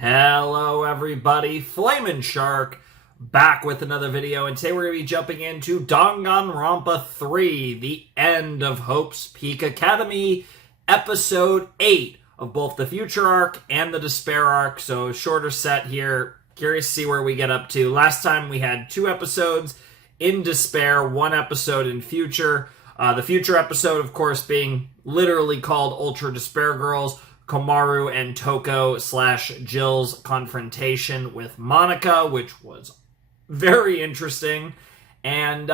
Hello everybody, Flamin' Shark, back with another video, and today we're going to be jumping into Danganronpa 3, the end of Hope's Peak Academy, episode 8 of both the Future arc and the Despair arc, so a shorter set here. Curious to see where we get up to. Last time we had 2 episodes in Despair, 1 episode in Future. The Future episode, of course, being literally called Ultra Despair Girls, Komaru and Toko / Jill's confrontation with Monica, which was very interesting, and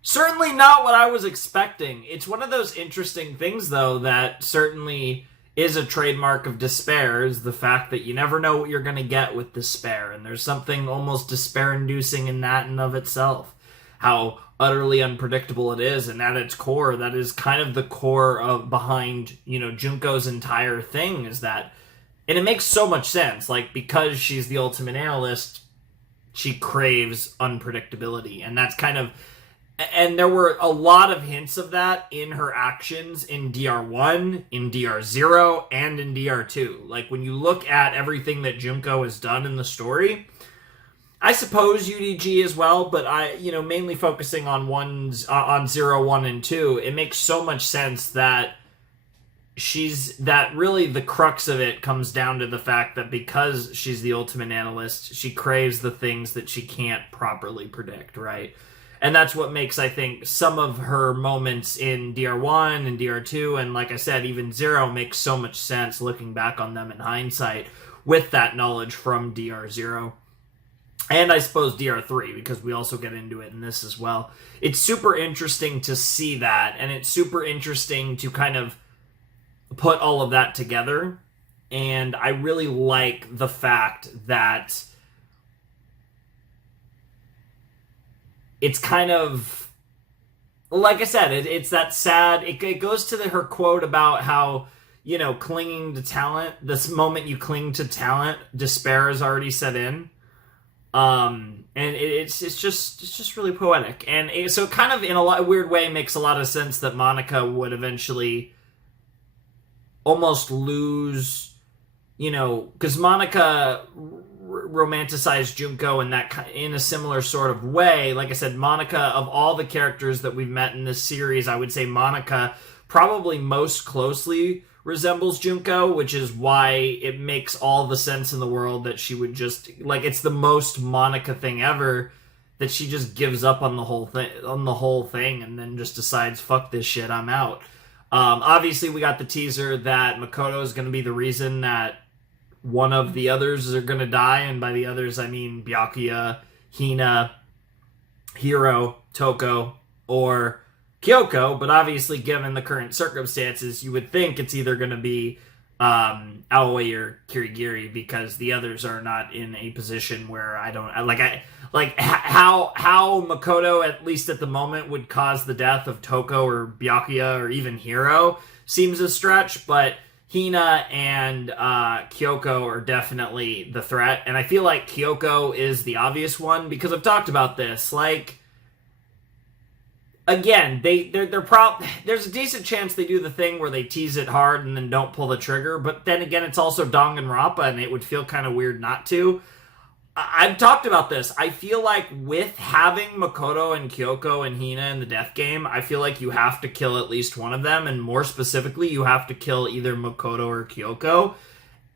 certainly not what I was expecting. It's one of those interesting things, though, that certainly is a trademark of Despair, is the fact that you never know what you're going to get with Despair, and there's something almost despair-inducing in that and of itself. How utterly unpredictable it is, and at its core, that is kind of the core of behind, Junko's entire thing, is that, and it makes so much sense, because she's the ultimate analyst, she craves unpredictability, and that's kind of, and there were a lot of hints of that in her actions in DR1, in DR0, and in DR2. When you look at everything that Junko has done in the story, I suppose UDG as well, but mainly focusing on 0, 1, and 2, it makes so much sense that really the crux of it comes down to the fact that because she's the ultimate analyst, she craves the things that she can't properly predict, right? And that's what makes, I think, some of her moments in DR1 and DR2, and like I said, even 0 makes so much sense looking back on them in hindsight with that knowledge from DR0. And I suppose DR3, because we also get into it in this as well. It's super interesting to see that, and it's super interesting to kind of put all of that together. And I really like the fact that it's kind of, like I said, it's that sad, it goes to her quote about how, clinging to talent, this moment you cling to talent, despair is already set in. And it's just really poetic, and so it kind of, in a weird way, makes a lot of sense that Monica would eventually almost lose, because Monica romanticized Junko in a similar sort of way. Like I said, Monica, of all the characters that we've met in this series, I would say Monica probably most closely resembles Junko, which is why it makes all the sense in the world that she would just, it's the most Monica thing ever, that she just gives up on the whole thing and then just decides, fuck this shit, I'm out. Obviously we got the teaser that Makoto is going to be the reason that one of the others are going to die, and by the others I mean Byakuya, Hina, Hiro, Toko, or Kyoko, but obviously given the current circumstances, you would think it's either going to be Aoi or Kirigiri, because the others are not in a position where how Makoto, at least at the moment, would cause the death of Toko or Byakuya or even Hiro seems a stretch, but Hina and Kyoko are definitely the threat, and I feel like Kyoko is the obvious one, because I've talked about this, again, there's a decent chance they do the thing where they tease it hard and then don't pull the trigger, but then again, it's also Danganronpa, and it would feel kind of weird not to. I've talked about this. I feel like with having Makoto and Kyoko and Hina in the death game, I feel like you have to kill at least one of them, and more specifically, you have to kill either Makoto or Kyoko.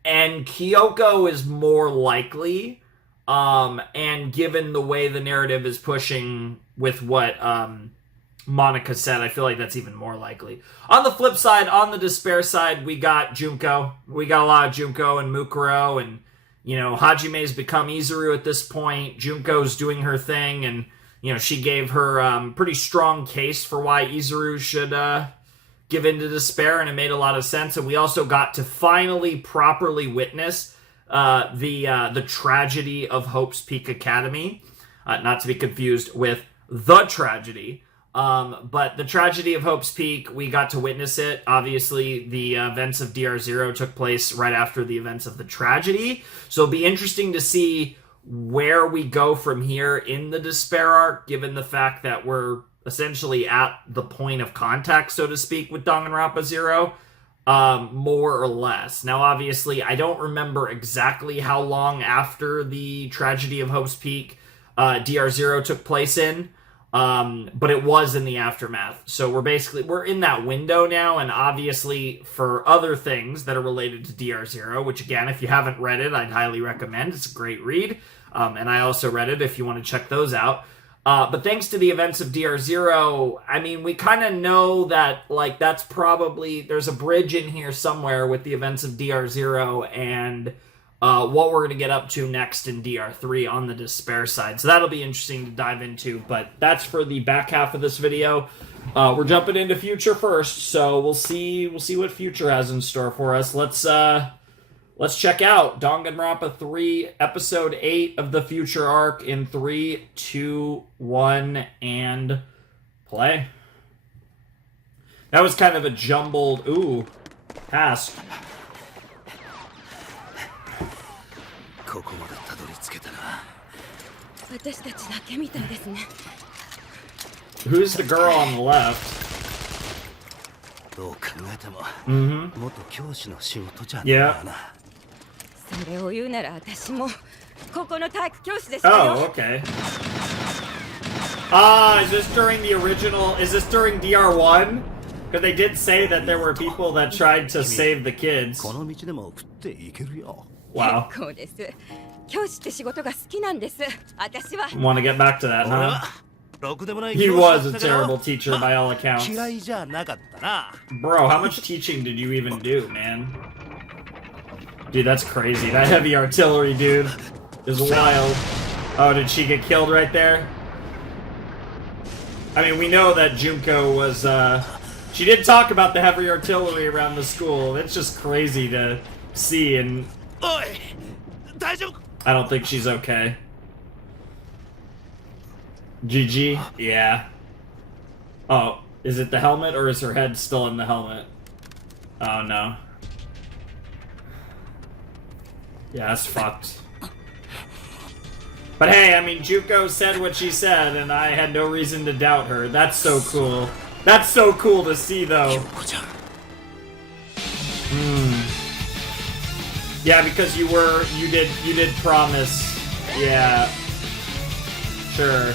And Kyoko is more likely, and given the way the narrative is pushing with what Monica said, I feel like that's even more likely. On the flip side, on the Despair side, we got Junko. We got a lot of Junko and Mukuro, and, Hajime's become Izuru at this point. Junko's doing her thing, and, she gave her pretty strong case for why Izuru should give in to Despair, and it made a lot of sense. And we also got to finally properly witness the tragedy of Hope's Peak Academy, not to be confused with The Tragedy. But the tragedy of Hope's Peak, we got to witness it. Obviously, the events of DR0 took place right after the events of the tragedy. So it'll be interesting to see where we go from here in the Despair arc, given the fact that we're essentially at the point of contact, so to speak, with Danganronpa 0. more or less. Now, obviously, I don't remember exactly how long after the tragedy of Hope's Peak DR0 took place in, but it was in the aftermath. So we're in that window now, and obviously for other things that are related to DR0, which again, if you haven't read it, I'd highly recommend. It's a great read, and I also read it if you want to check those out. But thanks to the events of DR0, I mean, we kind of know that, like, that's probably, there's a bridge in here somewhere with the events of DR0 and what we're going to get up to next in DR3 on the despair side. So that'll be interesting to dive into, but that's for the back half of this video. We're jumping into future first, so we'll see what future has in store for us. Let's check out Danganronpa 3, Episode 8 of the Future Arc in 3, 2, 1, and play. That was kind of a jumbled... Ooh, past. Who's the girl on the left? Yeah. Oh, okay. Is this during the original... Is this during DR1? Because they did say that there were people that tried to save the kids. Wow. Want to get back to that, huh? He was a terrible teacher by all accounts. Bro, how much teaching did you even do, man? Dude, that's crazy. That heavy artillery dude is wild. Oh, did she get killed right there? I mean, we know that Junko was, she did talk about the heavy artillery around the school. It's just crazy to see, and I don't think she's okay. GG? Yeah. Oh, is it the helmet, or is her head still in the helmet? Oh, no. Yeah, that's fucked. But hey, I mean, Juko said what she said, and I had no reason to doubt her. That's so cool. That's so cool to see, though. Yeah, because you did promise. Yeah. Sure.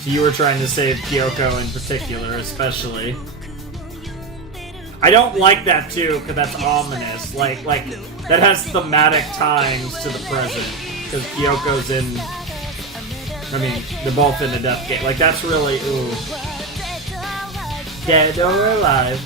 So you were trying to save Kyoko in particular, especially. I don't like that too, because that's ominous. Like that has thematic times to the present. Because Kyoko's in... I mean, they're both in the death gate. Like, that's really... Ooh. Dead or alive.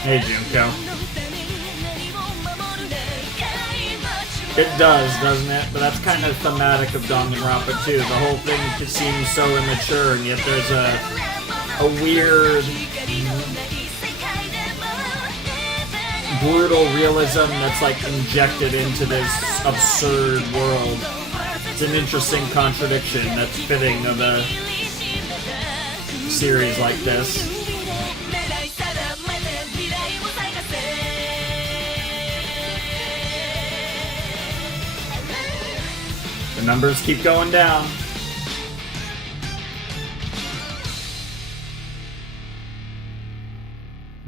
Hey, Junko. It does, doesn't it? But that's kind of thematic of Danganronpa too. The whole thing just seems so immature, and yet there's a weird, brutal realism that's like injected into this absurd world. It's an interesting contradiction that's fitting of a series like this. The numbers keep going down.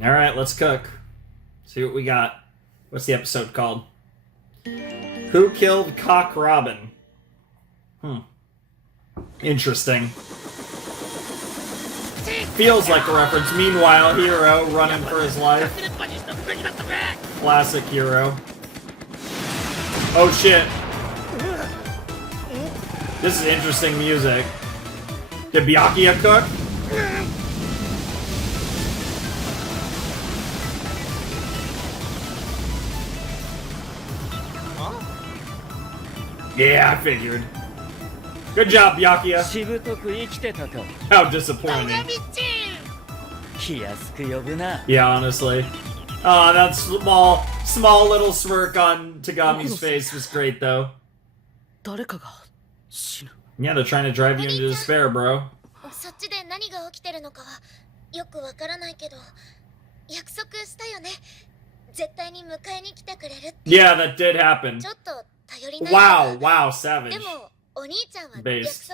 Alright, let's cook. See what we got. What's the episode called? Who Killed Cock Robin? Interesting. Feels like a reference. Meanwhile, Hero running for his life. Classic Hero. Oh shit. This is interesting music. Did Byakuya cook? Yeah, I figured. Good job, Byakuya. How disappointing. Yeah, honestly. Oh, that small little smirk on Tagami's face was great, though. Yeah, they're trying to drive you into despair, bro. Yeah, that did happen. Wow, wow, savage. Base.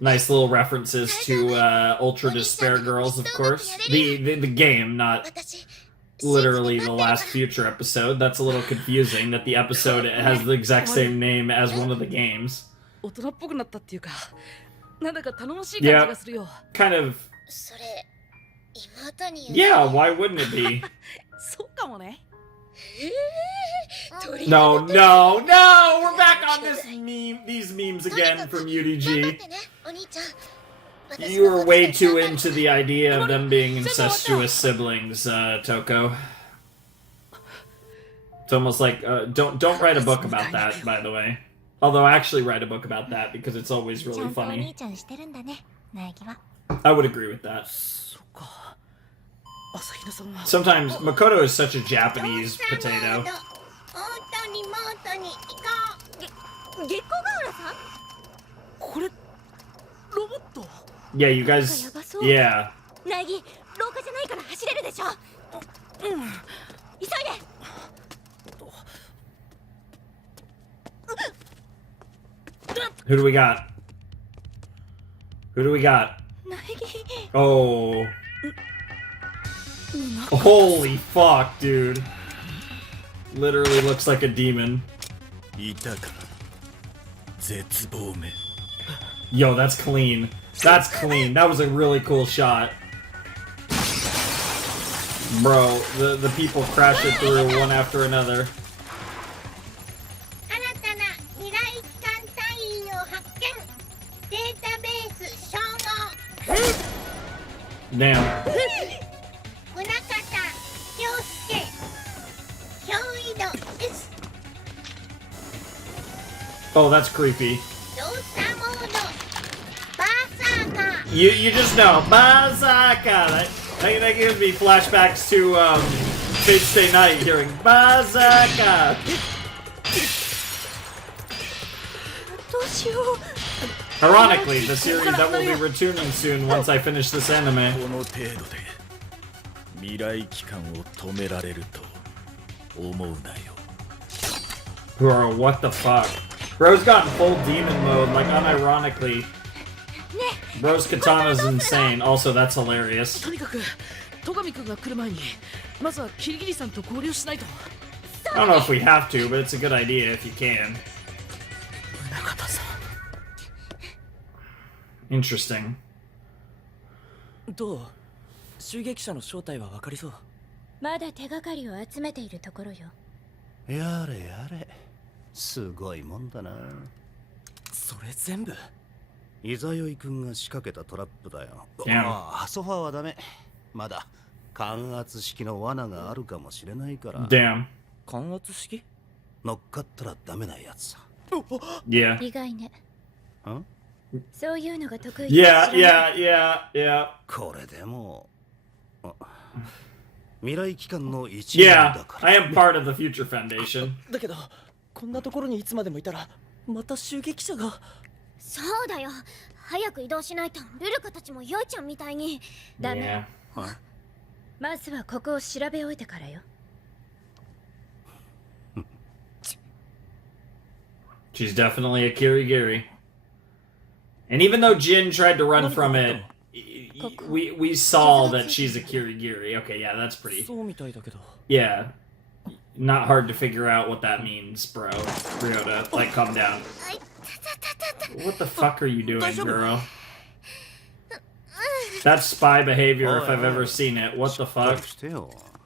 Nice little references to Ultra Despair Girls, of course. The game, not literally the last future episode. That's a little confusing that the episode has the exact same name as one of the games. Yeah, kind of. Yeah, why wouldn't it be? No, no, no! We're back on these memes again from UDG. You were way too into the idea of them being incestuous siblings, Toko. It's almost like, don't write a book about that, by the way. Although actually write a book about that because it's always really funny. I would agree with that. Sometimes Makoto is such a Japanese potato. Yeah, you guys. Yeah. Who do we got? Who do we got? Oh. Holy fuck, dude. Literally looks like a demon. Yo, that's clean. That's clean. That was a really cool shot. Bro, the people crash it through one after another. Damn. Oh, that's creepy. You just know. Bazaka! That gives me flashbacks to Fate Stay Night hearing Bazaka! Ironically, the series that will be returning soon once I finish this anime. Bro, what the fuck? Bro's gotten full demon mode, like unironically. Bro's katana's insane. Also, that's hilarious. I don't know if we have to, but it's a good idea if you can. Interesting. Damn. Yeah. Huh? Yeah. Yeah, I am part of the Future Foundation. Yeah. She's definitely a kirigiri. And even though Jin tried to run from it, we saw that she's a kirigiri. Okay, yeah, that's pretty. Yeah. Not hard to figure out what that means, bro. Ryota, like, calm down. What the fuck are you doing, girl? That's spy behavior if I've ever seen it. What the fuck?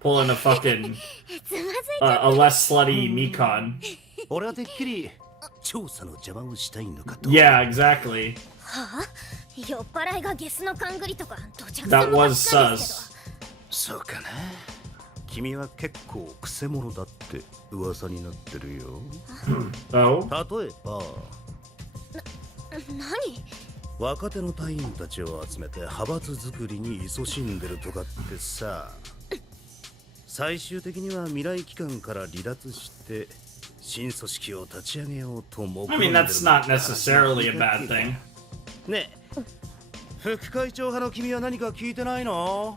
Pulling a fucking... a less slutty Mikon. Yeah, exactly. That was sus. Oh? 若手の隊員たちを集めて派閥作りに勤しんでるとかってさ、最終的には未来機関から離脱して新組織を立ち上げようと目論んでる。 I mean, that's not necessarily a bad thing. ねえ、副会長派の君は何か聞いてないの？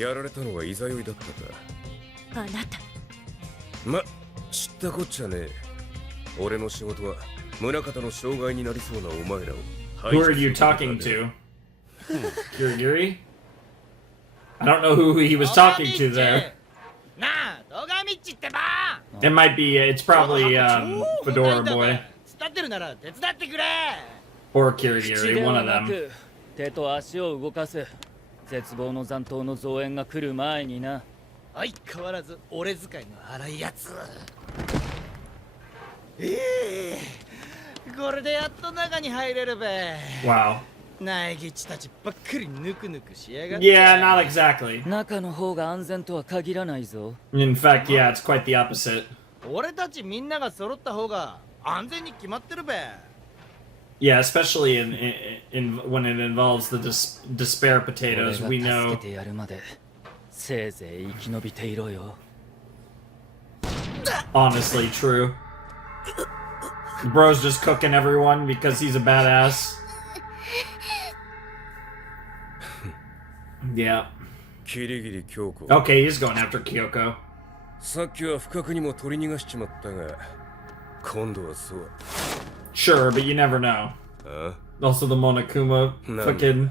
やられたのはいざ酔いだったか。あなたま、知ったこっちゃねえ。俺の仕事は宗方の障害になりそうなお前らを Who are you talking to? Kirigiri? I don't know who he was talking to there. なあ、動画ミッチってば。 It might be, it's probably Fedora Boy 伝ってるなら手伝ってくれ。 or 口 Kirigiri, で one は of な them. く手と足を動かす。絶望の残党の増援が来る前にな。相変わらず俺使いの荒いやつ。これでやっと中に入れるべ。 Wow. 苗木たちばっかりぬくぬくしやがって。 Yeah, not exactly. 中の方が安全とは限らないぞ。 In fact, yeah, it's quite the opposite. 俺たちみんなが揃った方が安全に決まってるべ。 Yeah, especially in when it involves the despair 俺 potatoes. が We 助 know. けてやるまでせいぜい生き延びていろよ。 Honestly, true. Bro's just cooking everyone because he's a badass. Yeah. キリギリ京子。 Okay, he's going after Kyoko. さっきは不覚にも取り逃がしちまったが、今度はそう。 Sure, but you never know. あ Also, the Monokuma No. fucking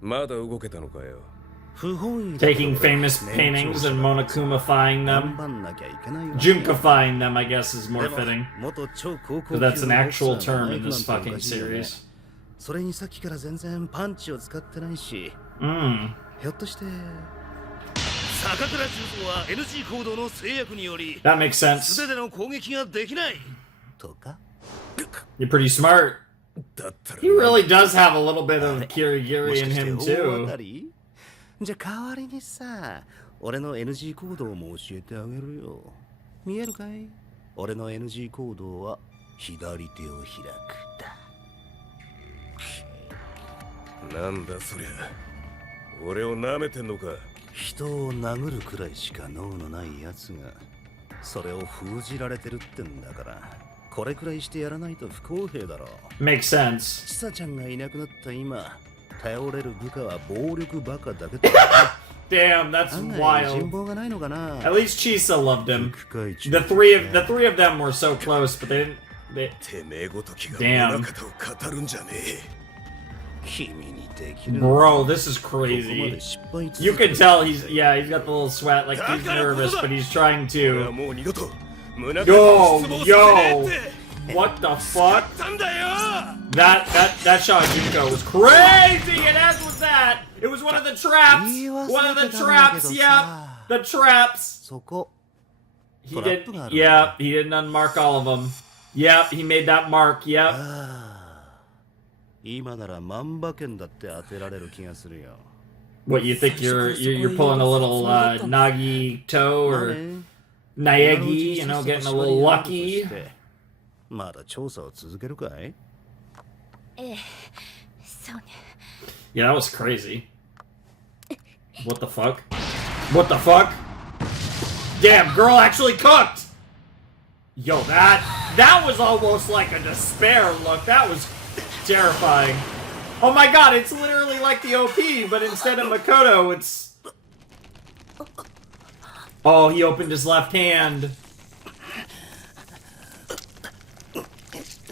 まだ動けたのかよ。 taking famous paintings and Monokuma-fying them. 頑張んなきゃいけないわね Junkifying them, I guess, is more でも fitting. 元超高校 But that's an 級の actual ボクサーの term in ナイ this フなんて fucking おかしいよね series. それにさっきから全然パンチを使ってないし Mm. ひょっとして坂倉中蔵は NG 行動の制約により That makes sense. 素手での攻撃ができないとか You're pretty smart. だったら He really does have a little bit of も Kirigiri し in かして him 大当 too. たりじゃあ代わりにさ俺の NG 行動も教えてあげるよ見えるかい俺の NG 行動は左手を開くだなんだそりゃ。俺を舐めてんのか。人を殴るくらいしか脳のないやつがそれを封じられてるってんだからこれくらいしてやらないと不公平だろ Makes sense. ちさちゃんがいなくなった今頼れる部下は暴力バカだけだ Damn, that's 案外人 wild. 望がないのかな At least Chisa loved him. 副会長 The three of them were so close, but they didn't. They, てめえごときが Damn. 宗方を語るんじゃねえ。君にできる bro, this is ここまで crazy. 失敗続け You can tell he's he's got the little sweat, like he's nervous, but he's trying 俺は to. もう二度と宗 Yo, 方を失望させね yo, えって。 what the fuck? なんだよ。 That shot of Junko was crazy, and as was that, it was one of the traps. One of the traps, yep, the traps. そこ He did, yeah, he didn't unmark all of them. Yep, he made that mark. Yep. 今なら万馬券だって当てられる気がするよ What you think you're pulling a little Nagi toe まあ or ね Naegi, you know, getting a little lucky? まだ調査を続けるかいええそうね Yeah, that was crazy. What the fuck? What the fuck? Damn, girl actually cooked! Yo, that was almost like a despair look. That was terrifying. Oh my god, it's literally like the OP, but instead of Makoto, it's... Oh, he opened his left hand.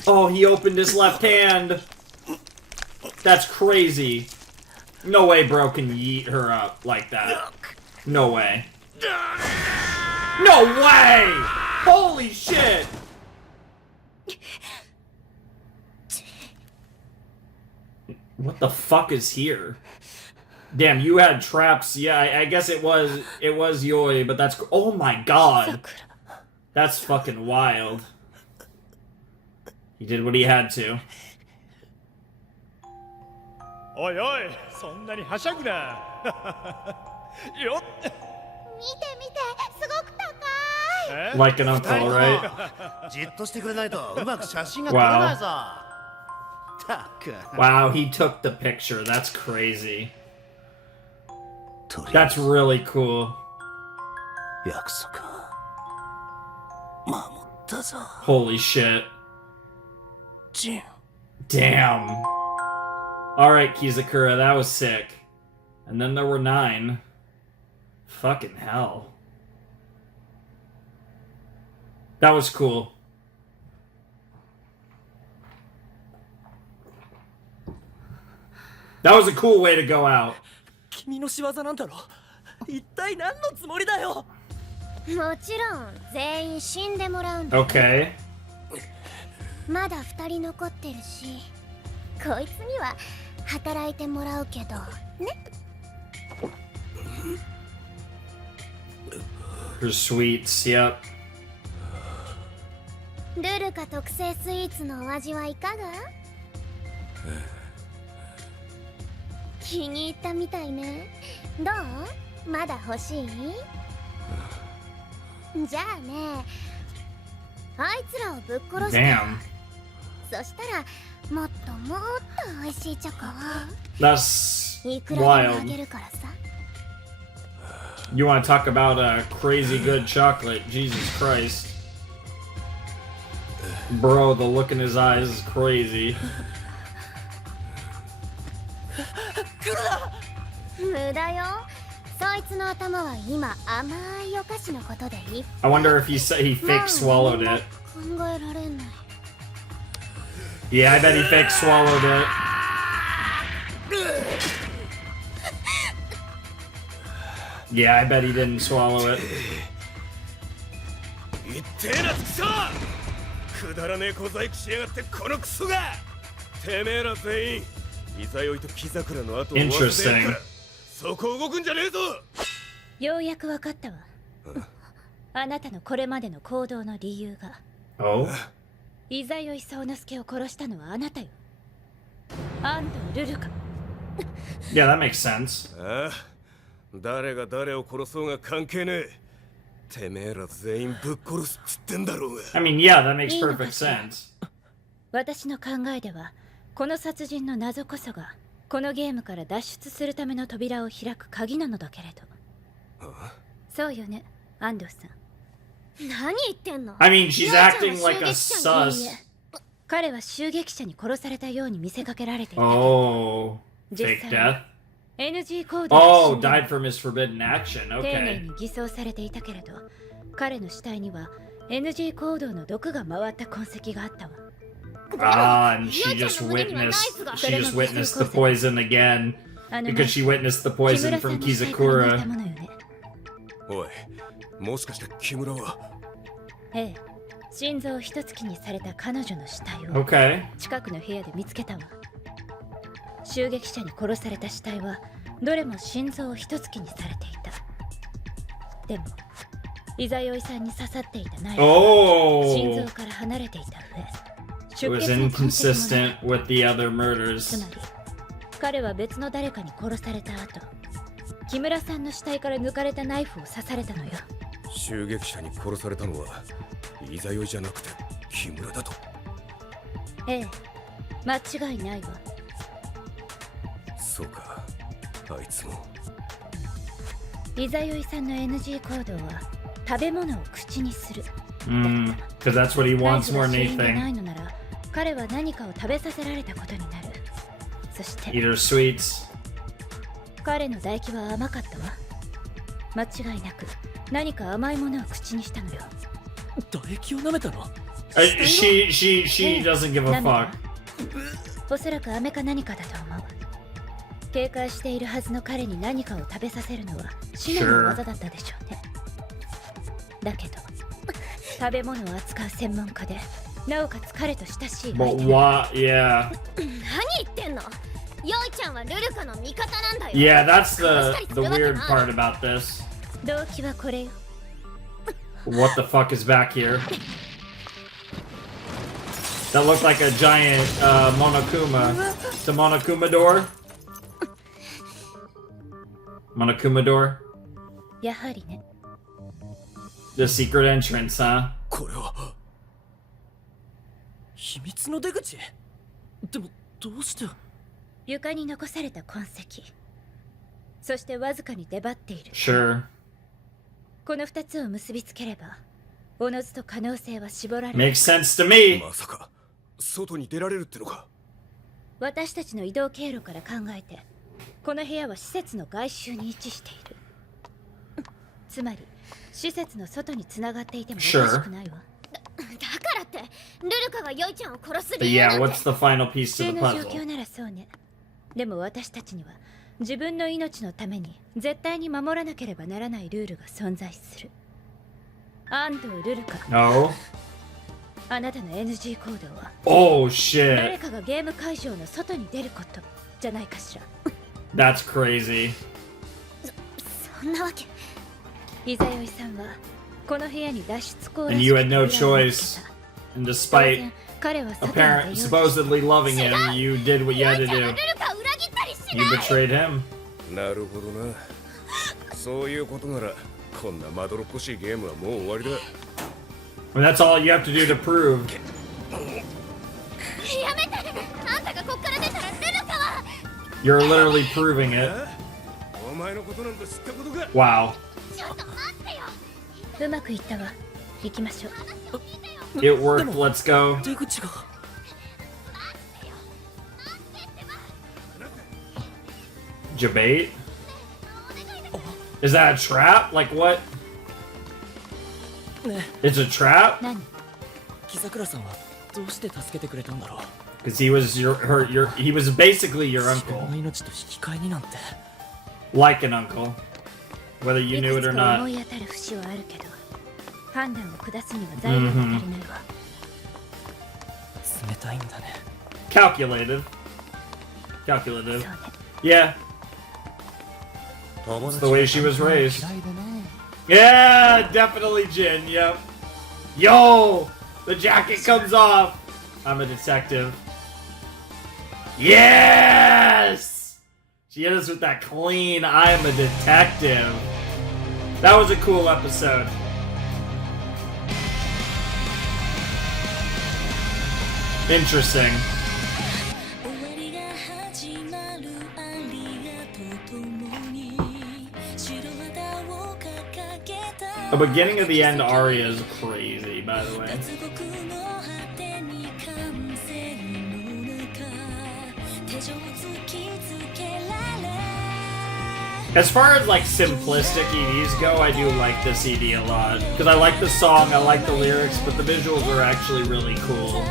Oh, he opened his left hand. That's crazy. No way bro can yeet her up like that. No way. No way! Holy shit! What the fuck is here? Damn, you had traps. Yeah, I guess it was Yoi, but that's... Oh my god! That's fucking wild. He did what he had to. おいおい、そんなにはしゃぐな。よっ。見て見てすごく高い Like an uncle, right? じっとしてくれないとうまく写真が撮れないぞたく Wow, he took the picture. That's crazy. とりあえ That's ず really cool. 約束守ったぞ Holy shit. ジン Damn. Alright, Kizakura, that was sick. And then there were 9. Fucking hell. That was cool. That was a cool way to go out. 君の仕業なんだろ。一体何のつもりだよ。もちろん全員死んでもらうんだ。 Okay. まだ2人残ってるし、こいつには働いてもらうけどね。Her sweets, yep. ルルカ特製スイーツのお味はいかが？気に入ったみたいね。どう？まだ欲しい？じゃあね、あいつらをぶっ殺して、 Damn. そしたらもっともっと美味しいチョコを That's いくらでもあ wild. げるからさ。You want to talk about a crazy good chocolate? Jesus Christ. Bro, the look in his eyes is crazy. 無駄よ。そいつの頭は今甘いお菓子のことでいっ I wonder if he fake swallowed it. 考えられない。 Yeah, I bet he fake swallowed it. Yeah, I bet he didn't swallow it. いってえなくそくだらねえ小細工しやがってこのクソがてめえら全員いざよいと木桜の後を追わせてやるからそこ動くんじゃねえぞようやく分かったわ。あなたのこれまでの行動の理由が Oh? いざよい宗之助を殺したのはあなたよ。安藤ルルカ。 Yeah, that makes sense. ああ誰が誰を殺そうが関係ねえてめえら全員ぶっ殺すっつってんだろうが I mean, yeah, that makes perfect sense. 私の考えではこの殺人の謎こそがこのゲームから脱出するための扉を開く鍵なのだけれど。そうよね、安藤さん。何言ってんの？ I mean, she's 姉ちゃんは acting like a 襲撃者に sus. 彼は襲撃者に殺されたように見せかけられていた。 Oh, 実 fake 際 death. NG コード Oh, で死ん died で from his forbidden action. 丁寧 Okay. に偽装されていたけれど、彼の死体には NG 行動の毒が回った痕跡があったわ。 Ah, and she just witnessed the poison again あの because she witnessed the 木村 poison さ from んの死体から抜いた Kizakura. ものよね。おいもしかして木村はええ、心臓を一突きにされた彼女の死体を Okay. 近くの部屋で見つけたわ。襲撃者に殺された死体はどれも心臓を一突きにされていた。でもいざよいさんに刺さっていたナイフは心 Oh, 臓から離れていた上 it 出 was 血の痕跡もな inconsistent く with the other つ murders. まり彼は別の誰かに殺された後木村さんの死体から抜かれたナイフを刺されたのよ。襲撃者に殺されたのはいざよいじゃなくて木村だとええ、間違いないわ。そうかあいつもいざよいさんの NG 行動は食べ物を口にする。 Because that's what he ナイ wants フ more が than 死因でな anything. いのなら彼は何かを食べさせられたことになる。そして Eat her sweets. 彼の唾液は甘かったわ。間違いなく何か甘いものを口にしたのよ。唾液を舐めたの？ She doesn't give a 舐め fuck. た。おそらく飴か何かだと思う。警戒しているはずの彼に何かを食べさせるのは至難の技だったでしょうね。だけど食べ物を扱う専門家でなおかつ彼と親しい But 相手。 what? Yeah. 何言ってんの？ヨイちゃんはルルカの味方なんだよ。 Yeah, that's the weird part about this. 動機はこれよ。 What the fuck is back here? That looked like a giant Monokuma. The Monokuma door? Monokuma door? やはりね。 The secret entrance, huh? これは秘密の出口。でもどうして？床に残された痕跡。そしてわずかに出張っている。 Sure. この二つを結びつければおのずと可能性は絞られる。 Makes sense to me. まさか外に出られるってのか私たちの移動経路から考えてこの部屋は施設の外周に位置している。つまり施設の外に繋がっていてもおかしくないわ。だからってルルカがヨイちゃんを殺す But 理由 yeah, なんて what's the final piece 普 to 通 the の状 puzzle? 況ならそうね。でも私たちには自分の命のために絶対に守らなければならないルールが存在する。安藤ルルカ、 No. あなたの NG 行動は Oh 誰 shit. かがゲーム会場の外に出ることじゃないかしら。 That's crazy. そんなわけイザヨイさんはこの部屋に脱出口ら And し you き had no 扉を見つ choice. けた。 And 当 despite 然彼は外に apparent 出ようと supposedly loving him, you did what you ヨ had イ to ちゃんは do. ルルカを裏切ったりし You ない betrayed him. なるほどな。そういうことならこんなまどろっこしいゲームはもう終わりだ。 And that's all you have to do to prove. やめてあんたがこっから出たらルルカは You're literally proving it. お前のことなんか知ったことか。 Wow. ちょっと待ってようまくいったわ。行きましょう。 It worked. Let's go. 出口が Debate? Is that a trap? Like what? ね It's a trap? 何？木桜さんはどうして助けてくれたんだろう。 Because he was he was basically your 自分 uncle. の命と引き換えになんて。 Like an uncle. Whether you い knew く it つ or か思 not. い当たる節はあるけど、判断を下すには材料が足りないわ。冷たいんだね。 Calculated. そう Calculative. ね。 Yeah. 友 It's 達 the way she was raised. 嫌いだな。 Yeah, definitely Jin. Yep. Yo, the jacket comes off. I'm a detective. Yes. She hit us with that clean. I'm a detective. That was a cool episode. Interesting. The beginning of the end aria is crazy, by the way. As far as like simplistic EDs go, I do like this ED a lot. Because I like the song, I like the lyrics, but the visuals are actually really cool.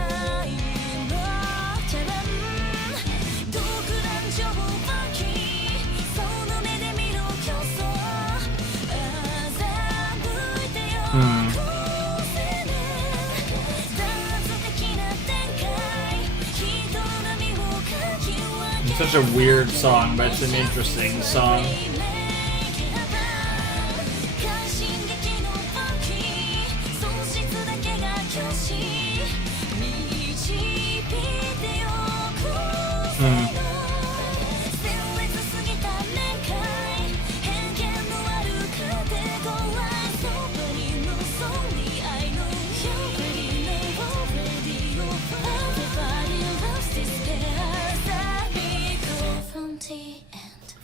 It's such a weird song, but it's an interesting song.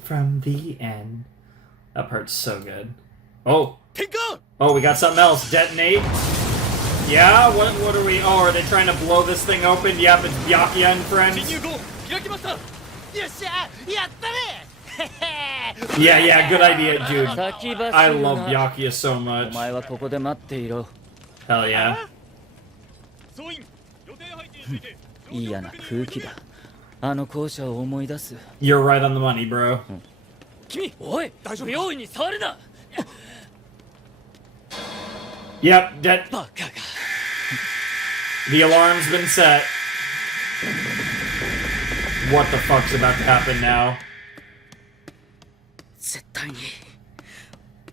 From the end. That part's so good. Oh. Oh, we got something else. Detonate. Yeah? What are we... Oh, are they trying to blow this thing open? Yep, it's Byakuya and friends. 開きました。よっしゃやったね Yeah, yeah, good idea, dude. 先走るな I love Byakuya so お much. 前はここで待っていろ。 Hell yeah. 総員予定配置について嫌な空気だ。あの校舎を思い出す。 You're right on the money, bro. 君、おい、不用意に触るな。 Yep, that バカが。 the alarm's been set. What the fuck's about to happen now? 絶対に。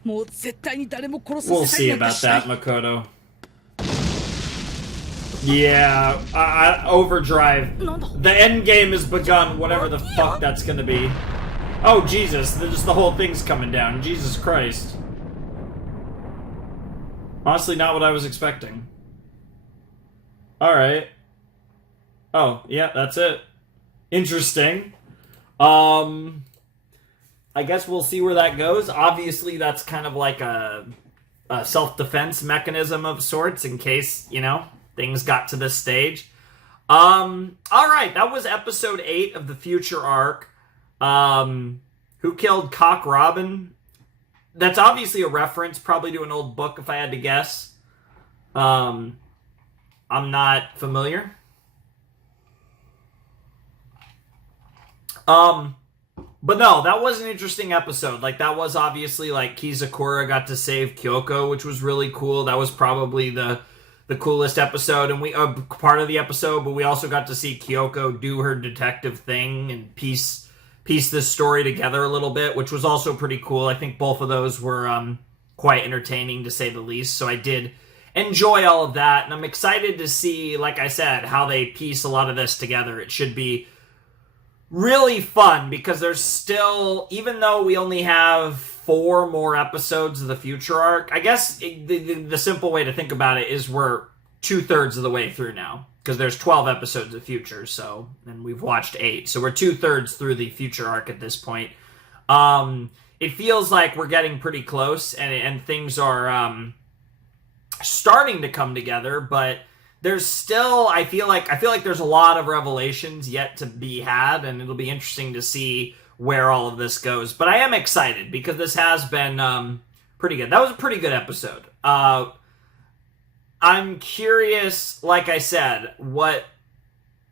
もう絶対に誰も殺さ We'll せた see りなんか about しない that, Makoto. Yeah, overdrive. The end game has begun, whatever the fuck that's gonna be. Oh, Jesus, just the whole thing's coming down. Jesus Christ. Honestly, not what I was expecting. Alright. Oh, yeah, that's it. Interesting. I guess we'll see where that goes. Obviously, that's kind of like a self-defense mechanism of sorts in case, you know, things got to this stage. Alright, that was episode 8 of the Future arc. Who killed Cock Robin? that's obviously a reference, probably to an old book if I had to guess. I'm not familiar. But no, that was an interesting episode. Like, that was obviously, like, Kizakura got to save Kyoko, which was really cool. That was probably the coolest episode, and we part of the episode, but we also got to see Kyoko do her detective thing and piece this story together a little bit, which was also pretty cool. I think both of those were quite entertaining, to say the least, so I did enjoy all of that, and I'm excited to see, like I said, how they piece a lot of this together. It should be really fun, because there's still, even though we only have 4 more episodes of the future arc, I guess the simple way to think about it is we're 2/3 of the way through now, because there's 12 episodes of future, so, and we've watched 8, so we're 2/3 through the future arc at this point. It feels like we're getting pretty close, and things are starting to come together, but there's still, I feel like there's a lot of revelations yet to be had, and it'll be interesting to see where all of this goes. But I am excited, because this has been pretty good. That was a pretty good episode. I'm curious, like I said, what,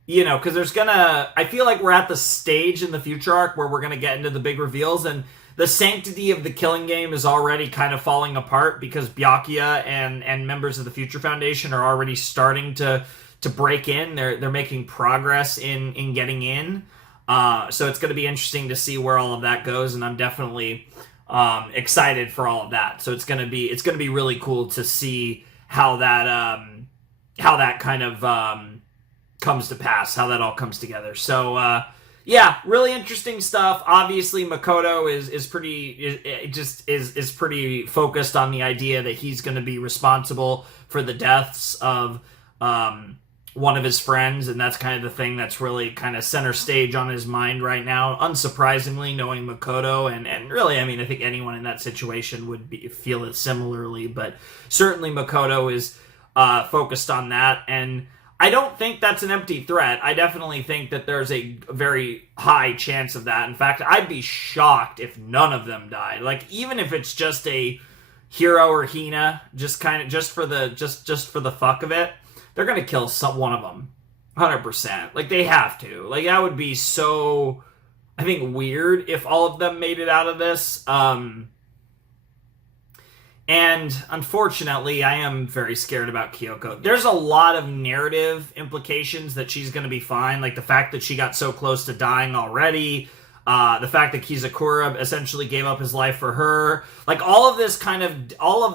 because there's I feel like we're at the stage in the future arc where we're gonna get into the big reveals, and the sanctity of the Killing Game is already kind of falling apart, because Byakuya and members of the Future Foundation are already starting to break in. They're making progress in getting in. So it's going to be interesting to see where all of that goes, and I'm definitely excited for all of that. So it's going to be really cool to see how that kind of comes to pass, how that all comes together. So yeah, really interesting stuff. Obviously, Makoto is pretty focused on the idea that he's going to be responsible for the deaths of one of his friends, and that's kind of the thing that's really kind of center stage on his mind right now. Unsurprisingly, knowing Makoto, and really, I mean, I think anyone in that situation would feel it similarly, but certainly Makoto is focused on that, and I don't think that's an empty threat. I definitely think that there's a very high chance of that. In fact, I'd be shocked if none of them died. Like, even if it's just a Hiro or Hina, just for the fuck of it, they're gonna kill one of them, 100%. Like, they have to. Like, that would be so, I think, weird if all of them made it out of this. And unfortunately, I am very scared about Kyoko. There's a lot of narrative implications that she's going to be fine, like the fact that she got so close to dying already, the fact that Kizakura essentially gave up his life for her. Like, all of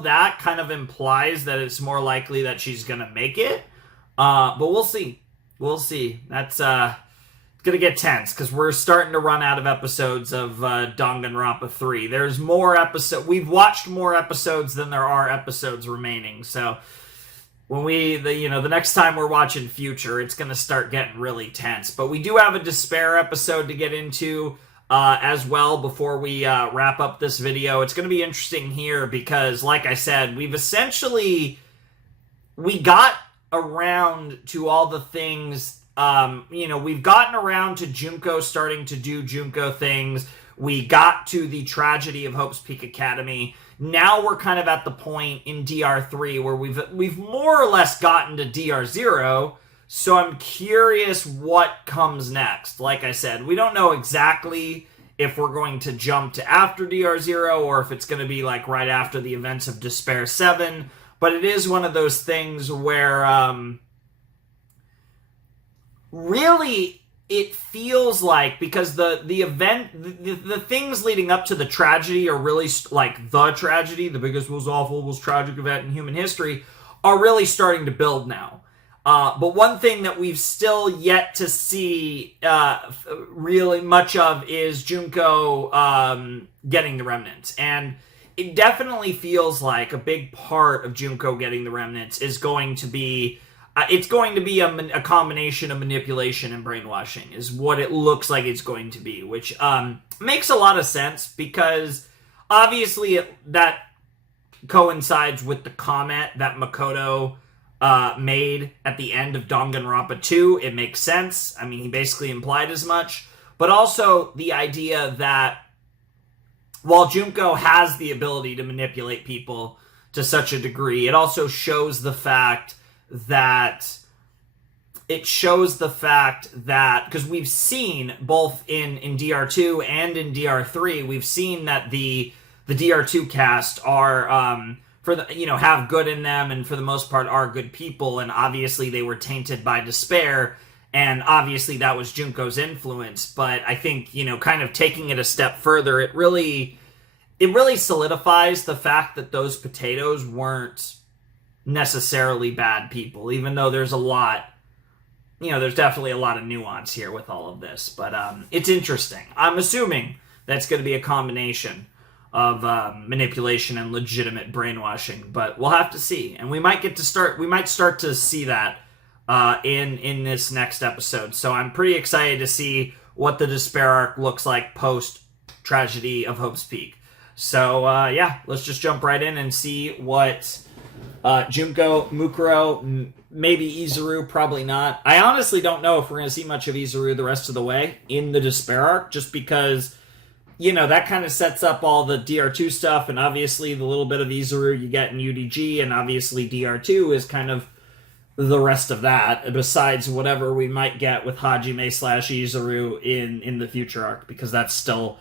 that kind of implies that it's more likely that she's going to make it. But we'll see. We'll see. That's gonna get tense, because we're starting to run out of episodes of Danganronpa 3. There's more episodes. We've watched more episodes than there are episodes remaining. So when the next time we're watching Future, it's gonna start getting really tense. But we do have a Despair episode to get into as well before we wrap up this video. It's gonna be interesting here because, like I said, we got around to all the things. We've gotten around to Junko starting to do Junko things. We got to the tragedy of Hope's Peak Academy. Now we're kind of at the point in DR3 where we've more or less gotten to DR0. So I'm curious what comes next. Like I said, we don't know exactly if we're going to jump to after DR0 or if it's going to be like right after the events of Despair 7. But it is one of those things where really it feels like, because the things leading up to the tragedy are really like the tragedy, the biggest, most awful, most tragic event in human history, are really starting to build now. But one thing that we've still yet to see really much of is Junko getting the remnants. And it definitely feels like a big part of Junko getting the remnants is going to be a combination of manipulation and brainwashing, is what it looks like it's going to be, which makes a lot of sense, because obviously that coincides with the comment that Makoto made at the end of Danganronpa 2. It makes sense. I mean, he basically implied as much. But also the idea that while Junko has the ability to manipulate people to such a degree, it also shows the fact that because we've seen both in DR2 and in DR3, we've seen that the DR2 cast are have good in them, and for the most part are good people, and obviously they were tainted by despair, and obviously that was Junko's influence. But I think, kind of taking it a step further, it really solidifies the fact that those potatoes weren't necessarily bad people, even though there's there's definitely a lot of nuance here with all of this. But it's interesting. I'm assuming that's going to be a combination of manipulation and legitimate brainwashing, but we'll have to see. And we might start to see that in this next episode. So I'm pretty excited to see what the Despair arc looks like post Tragedy of Hope's Peak. So let's just jump right in and see what Junko, Mukuro, maybe Izuru, probably not. I honestly don't know if we're going to see much of Izuru the rest of the way in the Despair arc, just because, that kind of sets up all the DR2 stuff, and obviously the little bit of Izuru you get in UDG, and obviously DR2 is kind of the rest of that, besides whatever we might get with Hajime/Izuru in the future arc, because that's still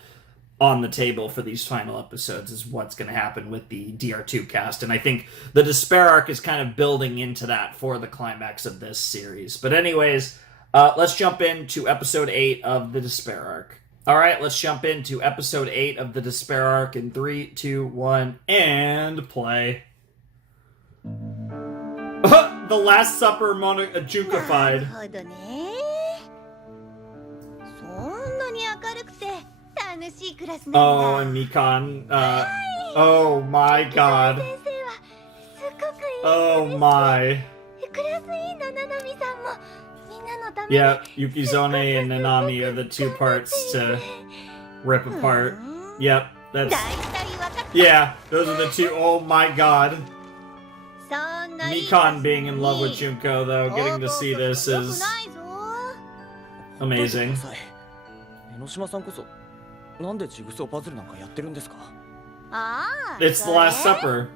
on the table for these final episodes, is what's going to happen with the DR2 cast. And I think the Despair arc is kind of building into that for the climax of this series. But anyways, let's jump into episode 8 of the Despair arc. Alright, let's jump into episode 8 of the Despair arc in 3, 2, 1, and play. The Last Supper Junkified. Oh, and Mikan. Oh my god. Oh my. Yeah, Yukizone and Nanami are the two parts to rip apart. Yep, that's... Yeah, those are the two. Oh my god. Mikan being in love with Junko, though, getting to see this is amazing. It's the Last Supper.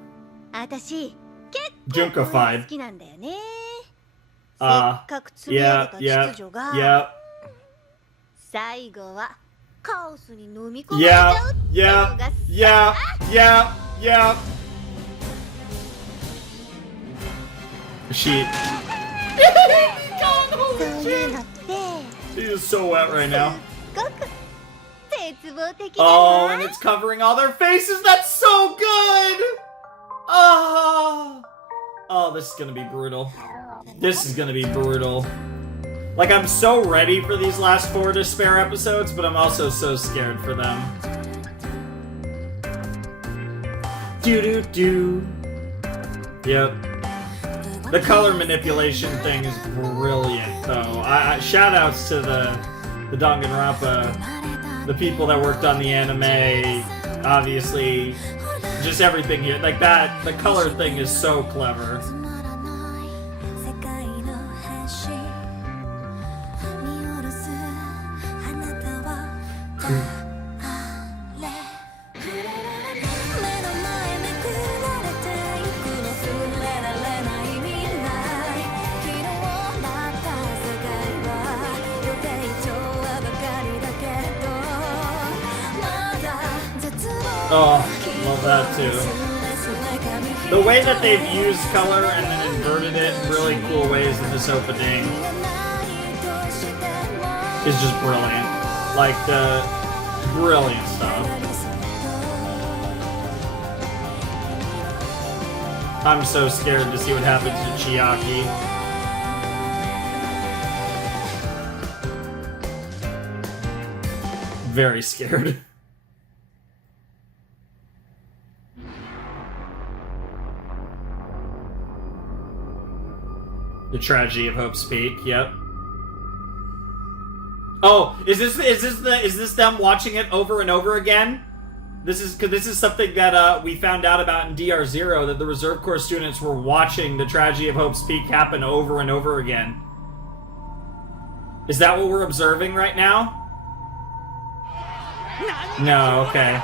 Junkified. Yeah. She is so wet right now. Oh, and it's covering all their faces. That's so good. Oh, this is gonna be brutal. This is gonna be brutal. Like, I'm so ready for these last 4 Despair episodes, but I'm also so scared for them. Do. Yep. The color manipulation thing is brilliant, though. Shout-outs to the Danganronpa, the people that worked on the anime, obviously, just everything here. Like, the color thing is so clever. Oh, love that too. The way that they've used color and then inverted it in really cool ways in this opening is just brilliant. Like, the brilliant stuff. I'm so scared to see what happens to Chiaki. Very scared. The Tragedy of Hope's Peak. Yep. Oh, is this them watching it over and over again? This is something that we found out about in DR0, that the Reserve Corps students were watching the Tragedy of Hope's Peak happen over and over again. Is that what we're observing right now? No, okay.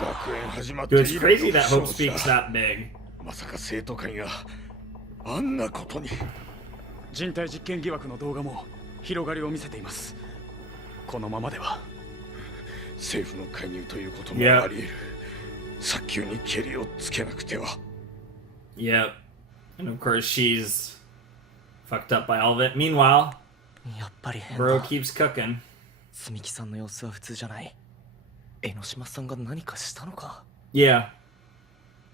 学園始まって Dude, it's 以来 crazy の that 不 Hope 祥 Speaks 事だ。 that big. まさか生徒会があんなことに。人体実験疑惑の動画も広がりを見せています。このままでは政府の介入ということも Yeah. あり得る。早急にケリをつけなくては。 Yep. And of course, she's fucked up by all of it. Meanwhile, やっぱり変 Bro だ。 keeps cooking. 積木さんの様子は普通じゃない。江ノ島さんが何かしたのか。 Yeah.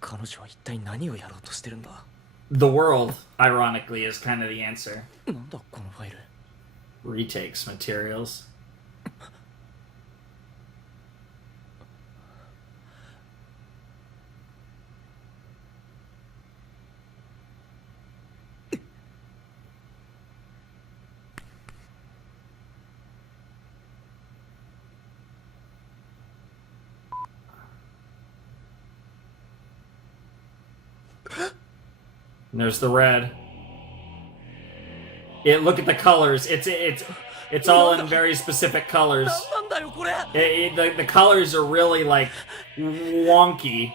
彼女は一体何をやろうとしてるんだ。 The world, ironically, is kind of the answer. なんだこのファイル。 Retakes materials. And there's the red. Look at the colors. It's all in very specific colors. なんだよこれ。 The colors are really like wonky.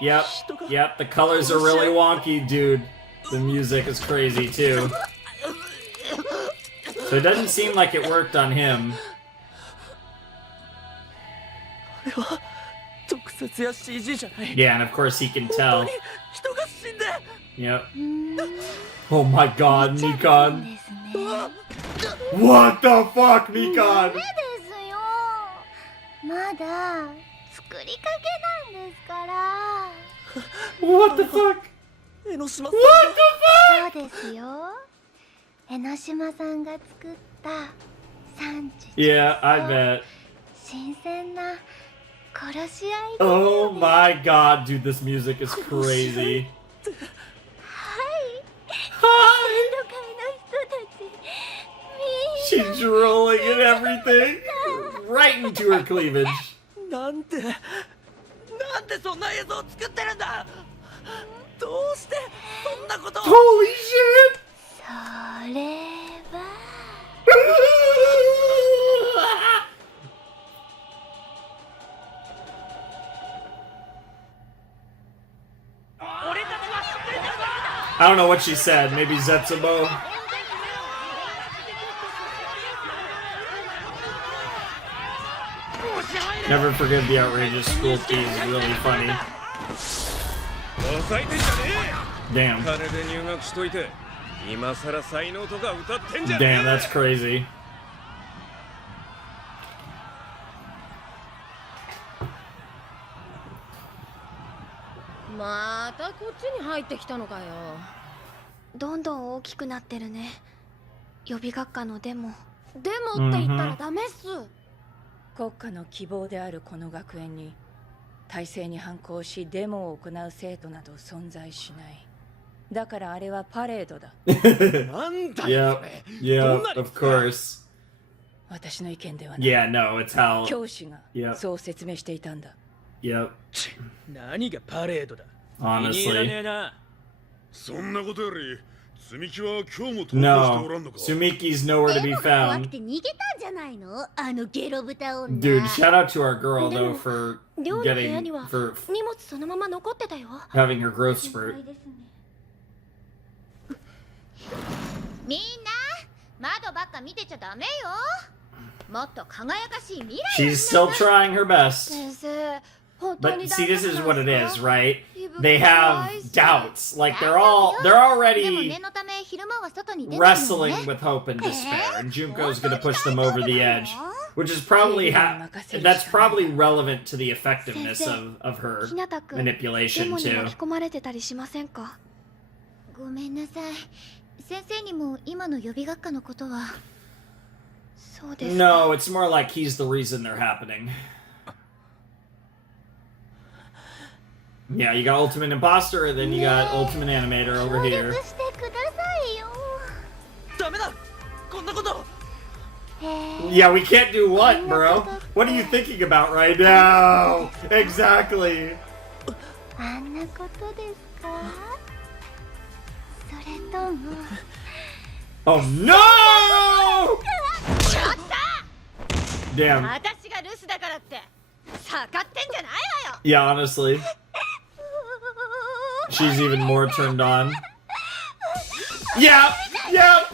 Yep. Yep. The colors are really wonky, dude. The music is crazy too. So it doesn't seem like it worked on him. あれは特撮や CG じゃない。 Yeah, and of course he can 本当 tell. に人が死んで。 Yep. Oh my god, 見ちゃ Nikon. うんですね。 What the fuck, ダ Nikon? メですよ。まだ作りかけなんですから。 What the fuck? 江ノ島さん What が。the fuck? そうですよ。江ノ島さんが作った産地 Yeah, I bet. 新鮮な殺し合いですよね。 Oh my god, dude, this music is crazy. はい。 Hi! 都会の人たち。みんな She's drooling and everything. Right into her cleavage. なんでそんな映像を作ってるんだ。どうしてそんなことを。 Holy shit! それは I don't know what she said. Maybe Zetsubo. Never forget the outrageous school fees. Really funny. 抑えてんじゃね Damn. え。金で入学しといて今さら才能とか歌ってんじゃ Damn, ね that's crazy. またこっちに入ってきたのかよ。どんどん大きくなってるね。予備学科のデモ。でもって言ったらダメっす。国家の希望であるこの学園に体制に反抗しデモを行う生徒など存在しない。だからあれはパレードだ。なんだよ Yep, yep, of course. 私の意見ではない。 Yeah, no, it's how. 教師が Yep, そう説明していたんだ。 yep. 何がパレードだ。気に入らね Honestly. えな。そんなことより積み木は今日も登校してお No, らんのか Sumiki's nowhere to be 怖く found. て逃げたんじゃないの？あのゲロ豚女。 Dude, shout out to our girl though No. for 寮の部屋 getting には for 荷物そのまま残ってたよ。 having her growth spurt. みんな窓ばっか見てちゃダメよ。もっと輝かしい未来を She's still trying her best. 先生、本当 But に see, 大 this 丈 is 夫 what なん it です is, か？ right? 息吹 They か have わいそう。 doubts. Like 大 they're 丈夫 all よ。 they're でも already 念のため昼間は外に出ないのね。 wrestling with hope and despair, and Junko's gonna push them over the edge, which is probably that's probably relevant to the effectiveness of her ひなたくん、デ manipulation モに too. 巻き込まれてたりしませんか？ごめんなさい。先生にも今の予備学科のことは。そうですか。 No, it's more like he's the reason they're happening. Yeah, you got Ultimate Imposter, and then you got Ultimate Animator over 協 here. 力してくださいよ。ダメだ。こんなこと。 Yeah, we can't do what, bro? What are you thinking about right now? Exactly. あんなことですか？それとも。 Oh no! ちょっと！ Damn. 私が留守だからって Yeah, honestly. She's even more turned on. Yeah! Yeah!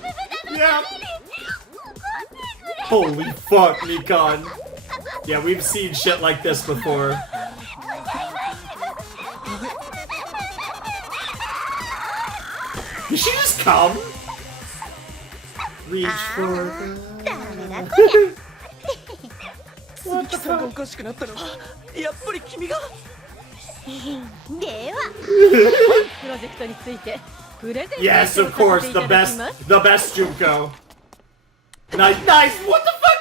Yeah! Holy fuck, Mikan. Yeah, we've seen shit like this before. Did she just come? Reach for鈴木さんがおかしくなったのはやっぱり君が。ではプロジェクトについてプレゼント Yes, of course, the best Junko. Nice, nice. What the fuck,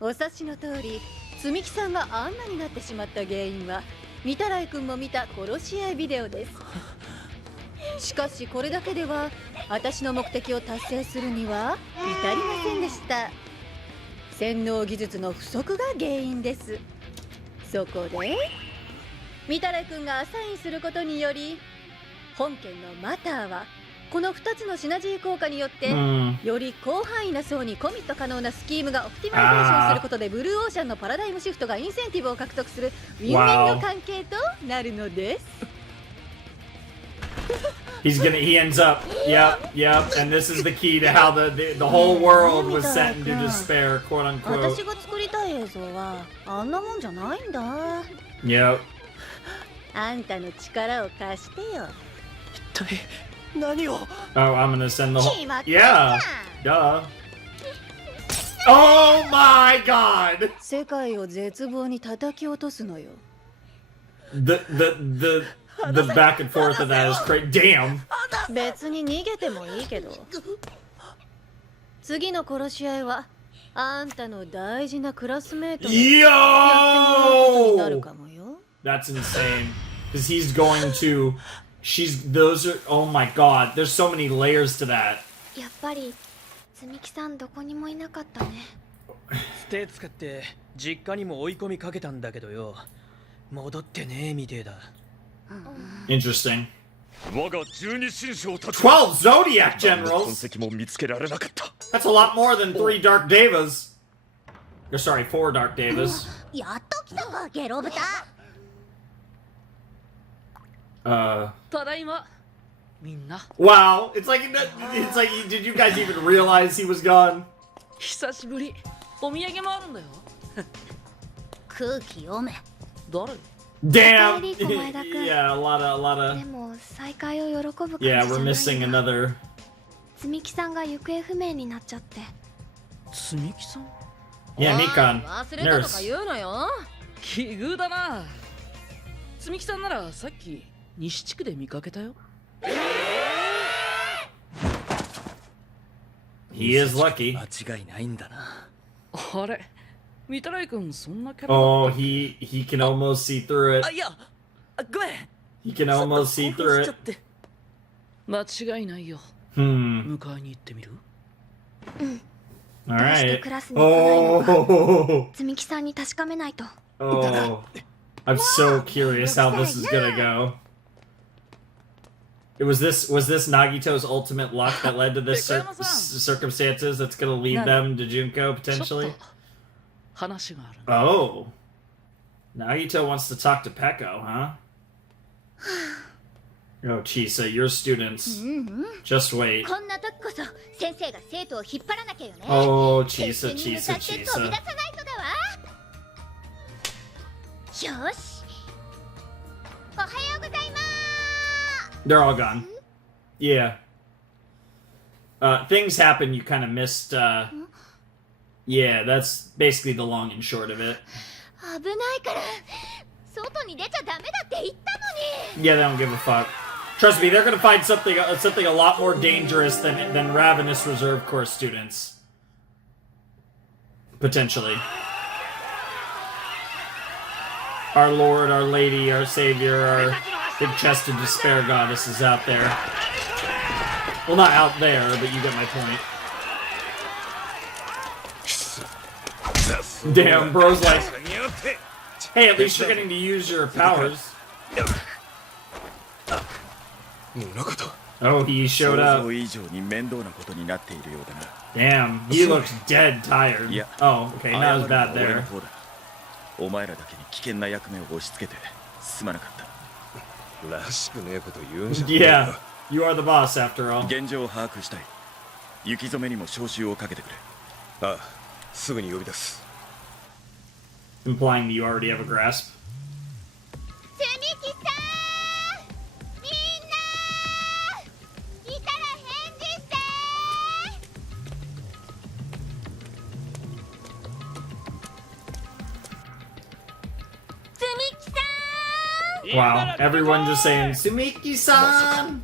Mukuro? お察しの通り、積木さんがあんなになってしまった原因は御手洗君も見た殺し合いビデオです。しかしこれだけでは私の目的を達成するには至りませんでした。洗脳技術の不足が原因です。そこで御手洗君がアサインすることにより、本件のマターはこの2つのシナジー効果によって、より広範囲な層にコミット可能なスキームがオプティマイゼーションすることで、ブルーオーシャンのパラダイムシフトがインセンティブを獲得するウィンウィンの関係となるのです。He ends up, yep, and this is the key to how the whole world was sent into despair, quote unquote. 私が作りたい映像はあんなもんじゃないんだ。Yep. あんたの力を貸してよ。一体何を。 Oh, I'm gonna send the whole. Yeah, duh. Oh my god! 世界を絶望に叩き落とすのよ。The back and forth of that is crazy. Damn. 別に逃げてもいいけど、次の殺し合いはあんたの大事なクラスメートにやってもらうことになるかもよ。That's insane. Because he's going to. Those are. Oh my god. There's so many layers to that. やっぱり積木さんどこにもいなかったね。ステ使って実家にも追い込みかけたんだけどよ、戻ってねえみてえだ。Interesting. 我が12神将たち 12 Zodiac 何の generals. 痕跡も見つけられなかった。 That's a lot more than 3 Dark Devas. Or sorry, 4 Dark Devas. やっと来たか、ゲロ豚。ただいまみんな。 Wow. It's like did you guys even realize he was gone? 久しぶり。お土産もあるんだよ。空気読め。誰？ Damn. お帰り小前田君。 Yeah, a lot of. でも再会を喜ぶ感じ Yeah, じゃない we're missing な。 another. 積木さんが行方不明になっちゃって。積木さん？ Yeah, Mikan. 忘れたとか Nurse. 言うのよ。奇遇だな。積木さんならさっき西地区で見かけたよ。He is lucky. 間違いないんだな。あれ、御手洗君そんなキャラ。Oh, he can almost see through it. いや、ごめん。 He can almost see through it. 間違いないよ。 Hmm. 迎えに行ってみる？ All どうして right. クラスに来ないのか。 Oh. 積木さんに確かめないと。 Oh. I'm so curious how this is gonna go. Was this Nagito's ultimate luck that led to this circumstances that's gonna lead them to Junko ちょっ potentially? と話がある。 Oh. Nagito wants to talk to Peko, huh? Oh, Chisa, your students. Just wait. こんな時こそ先生が生徒を引っ張らなきゃよね。 Oh, 決 Chisa, 戦に向か Chisa, って飛び出 Chisa. さないとだわ。よし。おはようございます。 They're all gone. Yeah. Things happen you kind of missed. Yeah, that's basically the long and short of it. 危ないから外に出ちゃダメだって言ったのに。 Yeah, they don't give a fuck. Trust me, they're gonna find something a lot more dangerous than ravenous reserve corps students. Potentially. Our Lord, our Lady, our Savior, our big-chested despair goddess is out there. Well, not out there, but you get my point. Damn, bro's like, hey, at least you're getting to use your powers. Oh, he showed up. 以上に面倒なことになっているようだな。 Damn, he looks dead tired. Yeah. Oh, okay, not as bad there. お前らだけに危険な役目を押し付けてすまなかった。らしくねえこと言うんじゃねえよ。 Yeah, you are the boss after all. 現状を把握したい。行き初めにも招集をかけてくれ。ああ、すぐに呼び出す。 Implying that you already have a grasp. つみきさん、みんないたら返事して。つみきさん。 Wow, everyone just saying Sumiki-san.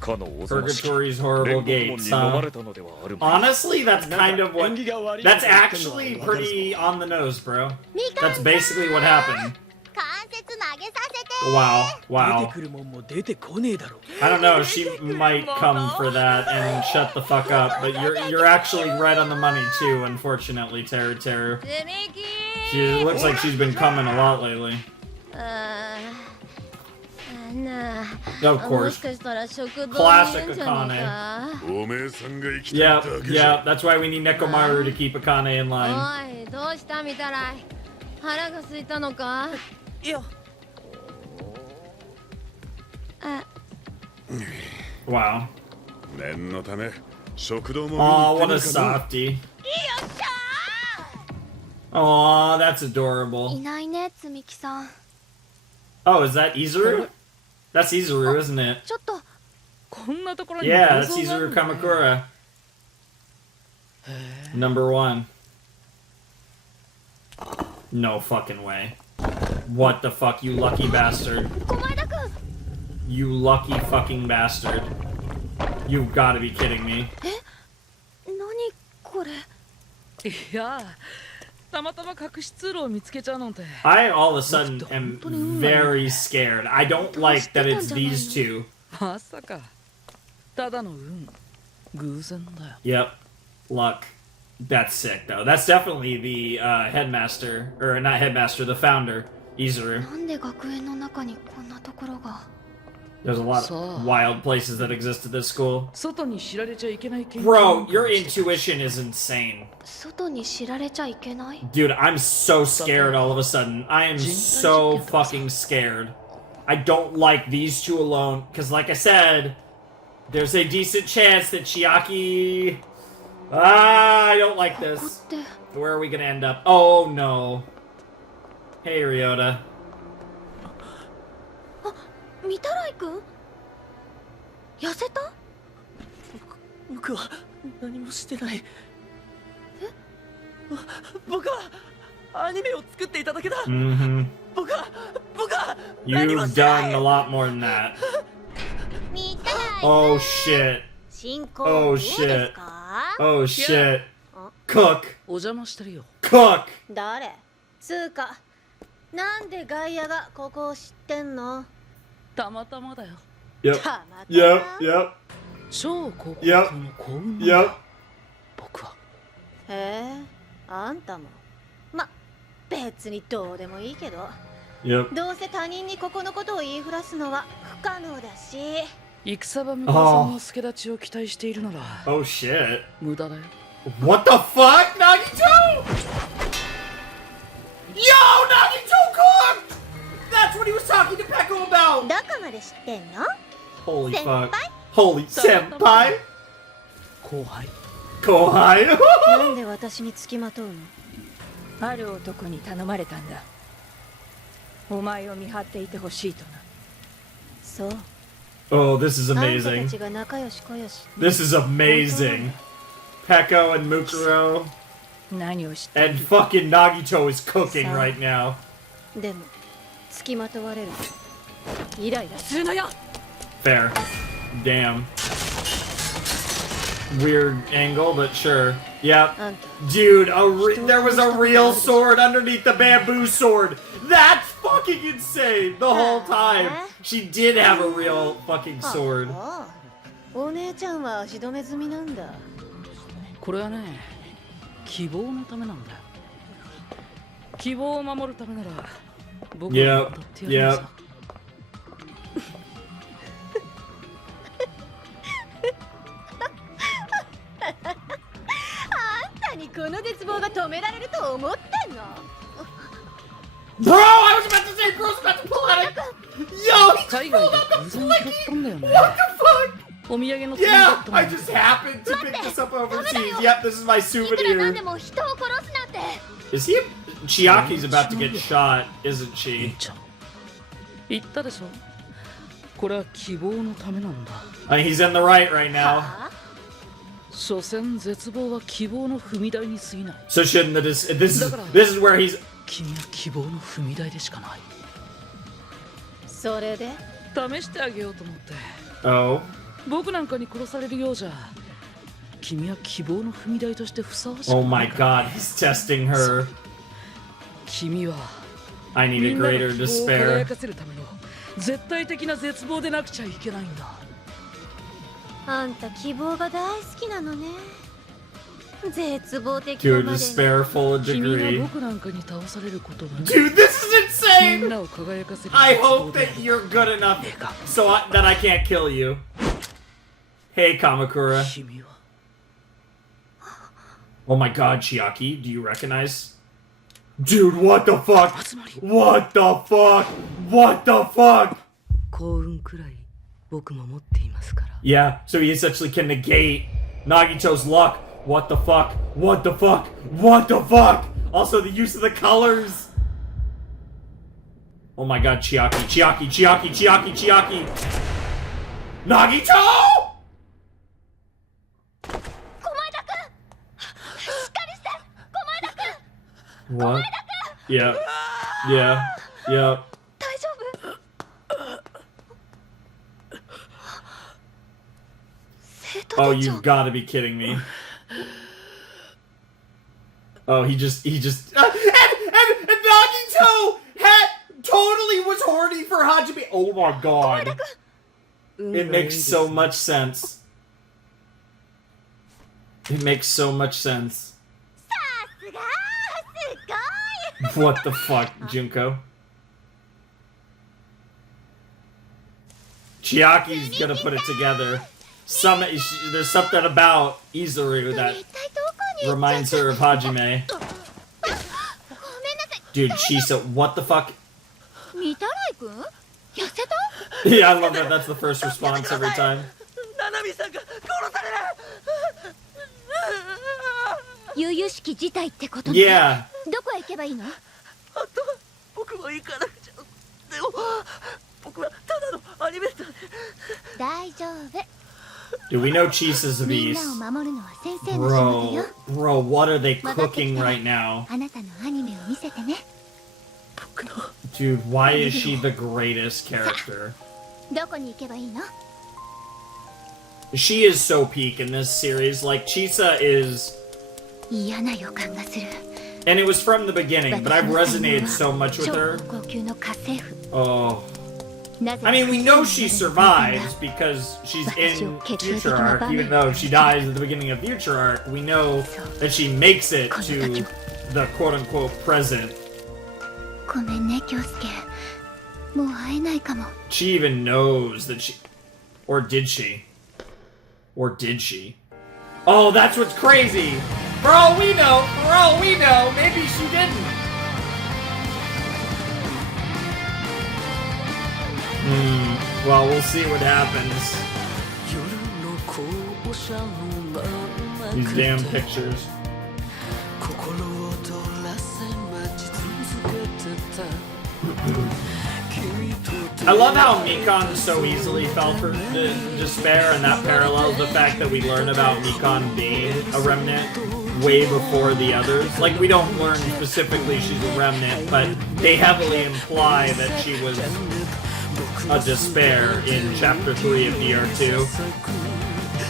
かのおぞましき Purgatory's horrible 煉獄門 gates, に飲ま huh? れたのではあるまい。 Honestly, that's kind of what. That's actually pretty on the nose, bro. That's basically what happened. 関節投げさせて。 Wow, 出 wow. てくるもんも出てこねえだろ。 I don't know. She might come for that and shut the fuck up, but you're actually right on the money too. Unfortunately, Teru Teru. つみき。 She looks like she's been coming a lot lately. なあ、 Of も course. しかしたら食堂にい Classic るんじゃねえか。おめえさんが生きてるだ Yep, けじゃ。 yep. That's why we need Nekomaru to keep Akane in line. おい、どうしたみたらい。腹が空いたのか。いや、あ、 Wow. 念のため食堂も見に Aw, 行って what み a るかな。 softie. よっしゃ Aw, that's ー。い adorable. ないね、つみきさん。 Oh, is that Izuru? That's Izuru, isn't it? ちょっと。こんなところに Yeah, 銅 that's 像がある Izuru んだね。 Kamakura. Number 1. No fucking way. What the fuck, you lucky bastard. 小前田くん。 You lucky fucking bastard. You've gotta be kidding me. 何これ。いや、たまたま隠し通路を見つけちゃうなんて。 I all of a sudden am very scared. I don't like that it's these two. まさか。ただの運、偶然だよ。 Yep. Luck. That's sick, though. That's definitely the headmaster, or not headmaster, the founder, Izuru. なんで学園の中にこんなところが。 There's a lot of wild places that exist at this school. 外に知られちゃいけない研究 Bro, your intuition is insane. 外に知られちゃいけない。 Dude, I'm so scared all of a sudden. I am so fucking scared. I don't like these two alone, because like I said, there's a decent chance that Chiaki... I don't like ここっ this. て。 Where are we gonna end up? Oh no. Hey, Ryota. みたらいくん。痩せた。僕は何もしてない。僕はアニメを作っていただけだ。 Mm-hmm. 僕は何も You've してない。 done a lot more than that. みたらいくん。 Oh shit. 進行 Oh どうですか。 Oh shit. Cook. お邪魔してるよ。 Cook. 誰。つうか。なんで外野がここを知ってんの。たまたまだよ。 Yep. たまたま。 Yep. Yep. 超高校 Yep. 級の幸運なんだ Yep. 僕は。へえ、あんたも。ま、別にどうでもいいけど。 Yep. どうせ他人にここのことを言いふらすのは不可能だし。戦場向こうさんの助立ちを期待しているなら Oh shit. 無駄だよ。 What the fuck, Nagito? Yo, Nagito cooked! That's what he was talking to Peko about! どこまで知ってんの。 Holy fuck. 先輩。 Holy senpai! 後輩。 Kohai! なんで私につきまとうの。ある男に頼まれたんだ。お前を見張っていてほしいとな。そう。 Oh, this is あんた amazing. たちが仲良しこよし。 This is amazing. Peko and Mukuro 何をしてい and る。 fucking Nagito is cooking right now. でも、つきまとわれる。イライラするのよ。 Fair. Damn. Weird angle, but sure. Yep. あんた。 Dude, there was a real sword underneath the bamboo sword. That's fucking insane. The whole time. She did have a real fucking sword. ああ、お姉ちゃんは足止め済みなんだ。これはね、希望のためなんだよ。希望を守るためなら僕は Yep. 当たってやる Yep. さ。あんたにこの絶望が止められると思ってんの。Bro, I was about to say bro's about to pull out a... Yo, he just 海外 pulled で out the 偶然拾ったんだよね What the fuck? お土産のつもりだ Yeah, ったの I に just happened to pick this up overseas. Yep, this is my いくらなんで souvenir. も人を殺すなんて Is he... Chiaki's about to get shot, isn't she? ちゃん言ったでしょこれは希望のためなんだ He's in the right now. はあ所詮絶望は希望の踏み台に過ぎない So shouldn't the... This is where he's... 君は希望の踏み台でしかないそれで試してあげようと思って Oh. 僕なんかに殺されるようじゃ君は希望の踏み台としてふさわしく Oh な my いから god, he's testing her. 君は I need み a んなの greater 希望を輝 despair. かせるための絶対的な絶望でなくちゃいけないんだあんた希望が大好きなのね絶望的な To a までに despairful 君が degree. 僕なんかに倒されることが Dude, this is みん insane! なを輝かせる I 絶望 hope で that you're good enough so that I can't kill you. Hey, Kamakura. 君は Oh my god, Chiaki, do you recognize? Dude, what the fuck? What the fuck? What the fuck? 幸運くらい僕も持っていますから Yeah, so he essentially can negate Nagito's luck. What the fuck? What the fuck? What the fuck? Also, the use of the colors. Oh my god, Chiaki, Chiaki, Chiaki, Chiaki, Chiaki. Nagito! 小前田くんしっかりして小前田くん What? Yeah. Yeah. Yeah. 大丈夫生徒 Oh, 手 you 帳 gotta be kidding me. Oh, he just, and Nagito totally was horny for Hajime. Oh my god. It makes so much sense. It makes so much sense. さすがすごい What the fuck, Junko? Chiaki's gonna put it together. There's something about Izuru that 一体どこに reminds her of Hajime. ごめんなさい Dude, Chisa, what the fuck? 御手洗くん痩せた Yeah, I love that. That's the first response every time. ナナミさんが殺される悠々しき事態ってことね Yeah. どこへ行けばいいのあとは僕も行かなくちゃでも僕はただのアニメーターで大丈夫 Dude, we know Chisa's a みんなを beast. 守るのは先生の仕事よ Bro, what are they cooking right now? あなたのアニメを見せてね Dude, why is she the greatest character? どこに行けばいいの She is so peak in this series. Like, Chisa is... 嫌な予感がする And it was from the beginning, but I've resonated so much with 超 her. 高級の家政婦 Oh. なぜ I mean, we know she survives because she's in Future Arc. Even though she dies at the beginning of Future Arc, we know that she makes it to the quote-unquote present. ごめんね京介もう会えないかも She even knows that she... Or did she? Or did she? Oh, that's what's crazy! For all we know, maybe she didn't. Well, we'll see what happens. These damn pictures. I love how Mikon so easily fell for the despair, and that parallels the fact that we learn about Mikon being a remnant way before the others. Like, we don't learn specifically she's a remnant, but they heavily imply that she was a despair in Chapter 3 of DR2.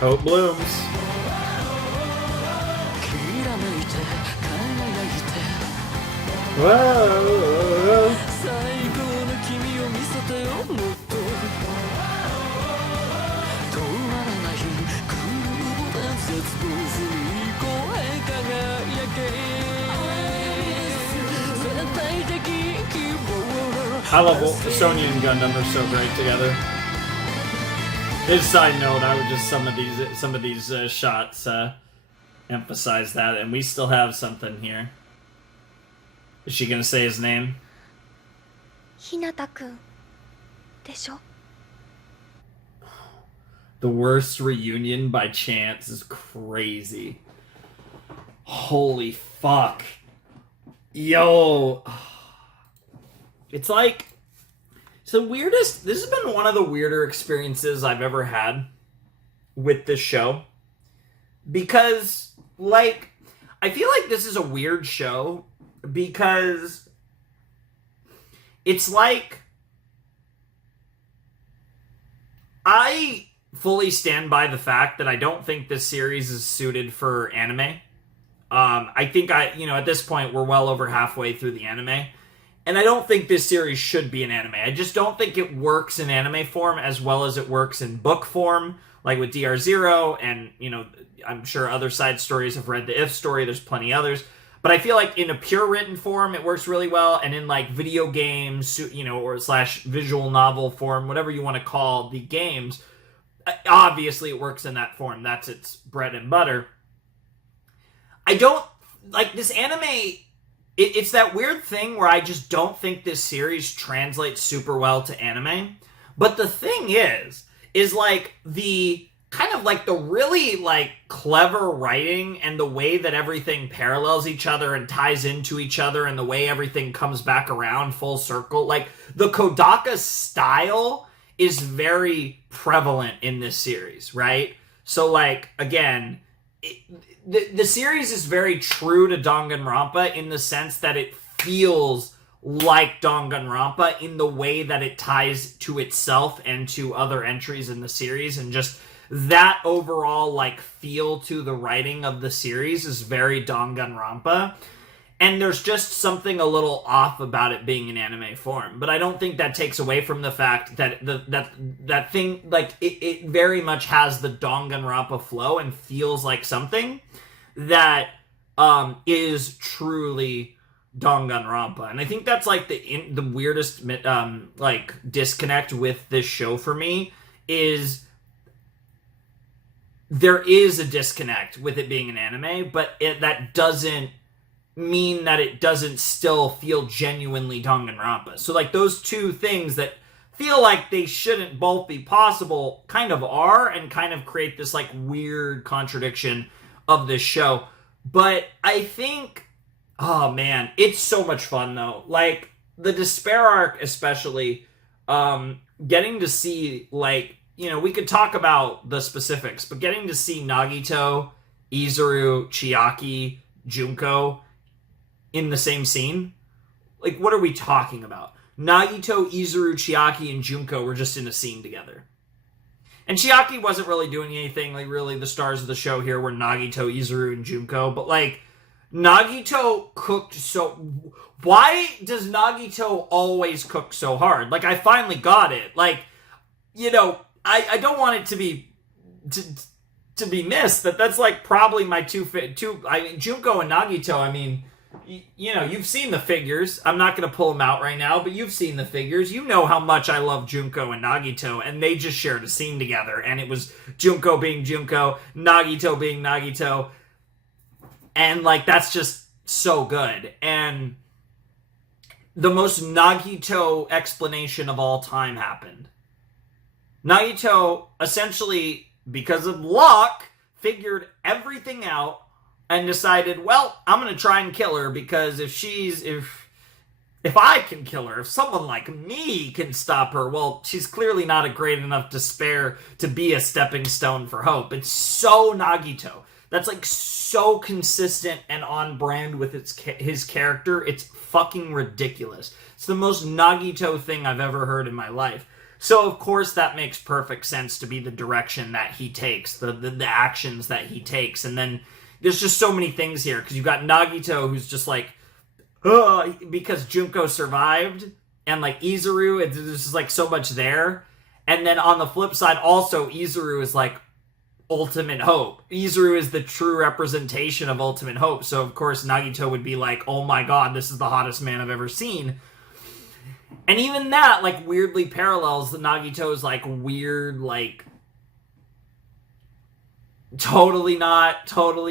Hope blooms. Whoa. I love Sonya and Gundam are so great together. As a side note, I would just some of these shots emphasize that, and we still have something here. Is she gonna say his name? Hinata-kun. でしょ? The worst reunion by chance is crazy. Holy fuck. Yo. It's like, it's the weirdest, this has been one of the weirder experiences I've ever had with this show. Because, like, I feel like this is a weird show because it's like, I fully stand by the fact that I don't think this series is suited for anime. I think at this point, we're well over halfway through the anime. And I don't think this series should be an anime. I just don't think it works in anime form as well as it works in book form, like with DR Zero, and, I'm sure other side stories have read the If story, there's plenty others. But I feel like in a pure written form, it works really well, and in, like, video games, or / visual novel form, whatever you want to call the games, obviously it works in that form. That's its bread and butter. I don't, like, this anime... It's that weird thing where I just don't think this series translates super well to anime. But the thing is like the kind of like the really like clever writing and the way that everything parallels each other and ties into each other and the way everything comes back around full circle. Like the Kodaka style is very prevalent in this series, right? So like, again... The series is very true to Danganronpa in the sense that it feels like Danganronpa in the way that it ties to itself and to other entries in the series, and just that overall like feel to the writing of the series is very Danganronpa. And there's just something a little off about it being in anime form. But I don't think that takes away from the fact that that thing, like, it very much has the Danganronpa flow and feels like something that is truly Danganronpa. And I think that's, like, the weirdest, like, disconnect with this show for me is... There is a disconnect with it being an anime, but that doesn't mean that it doesn't still feel genuinely Danganronpa. So, like, those two things that feel like they shouldn't both be possible kind of are, and kind of create this, like, weird contradiction of this show. But I think, oh man, it's so much fun though. Like, the Despair arc especially, getting to see, like, we could talk about the specifics, but getting to see Nagito, Izuru, Chiaki, Junko in the same scene, like, what are we talking about? Nagito, Izuru, Chiaki, and Junko were just in a scene together. And Chiaki wasn't really doing anything. Like, really, the stars of the show here were Nagito, Izuru, and Junko. But, like, Nagito cooked so... Why does Nagito always cook so hard? Like, I finally got it. Like, I don't want it to be... To be missed. That's, like, probably my Junko and Nagito, I mean... you've seen the figures. I'm not going to pull them out right now, but you've seen the figures. You know how much I love Junko and Nagito, and they just shared a scene together, and it was Junko being Junko, Nagito being Nagito, and, like, that's just so good. And the most Nagito explanation of all time happened. Nagito, essentially, because of luck, figured everything out and decided, well, I'm going to try and kill her, because if I can kill her, if someone like me can stop her, well, she's clearly not a great enough despair to be a stepping stone for hope. It's so Nagito. That's, like, so consistent and on brand with his character. It's fucking ridiculous. It's the most Nagito thing I've ever heard in my life. So, of course, that makes perfect sense to be the direction that he takes, the actions that he takes, and then... There's just so many things here, because you've got Nagito, who's just like, because Junko survived, and, like, Izuru, there's just, like, so much there. And then on the flip side, also, Izuru is, like, ultimate hope. Izuru is the true representation of ultimate hope, so, of course, Nagito would be like, oh my god, this is the hottest man I've ever seen. And even that, like, weirdly parallels the Nagito's, like, weird, like, totally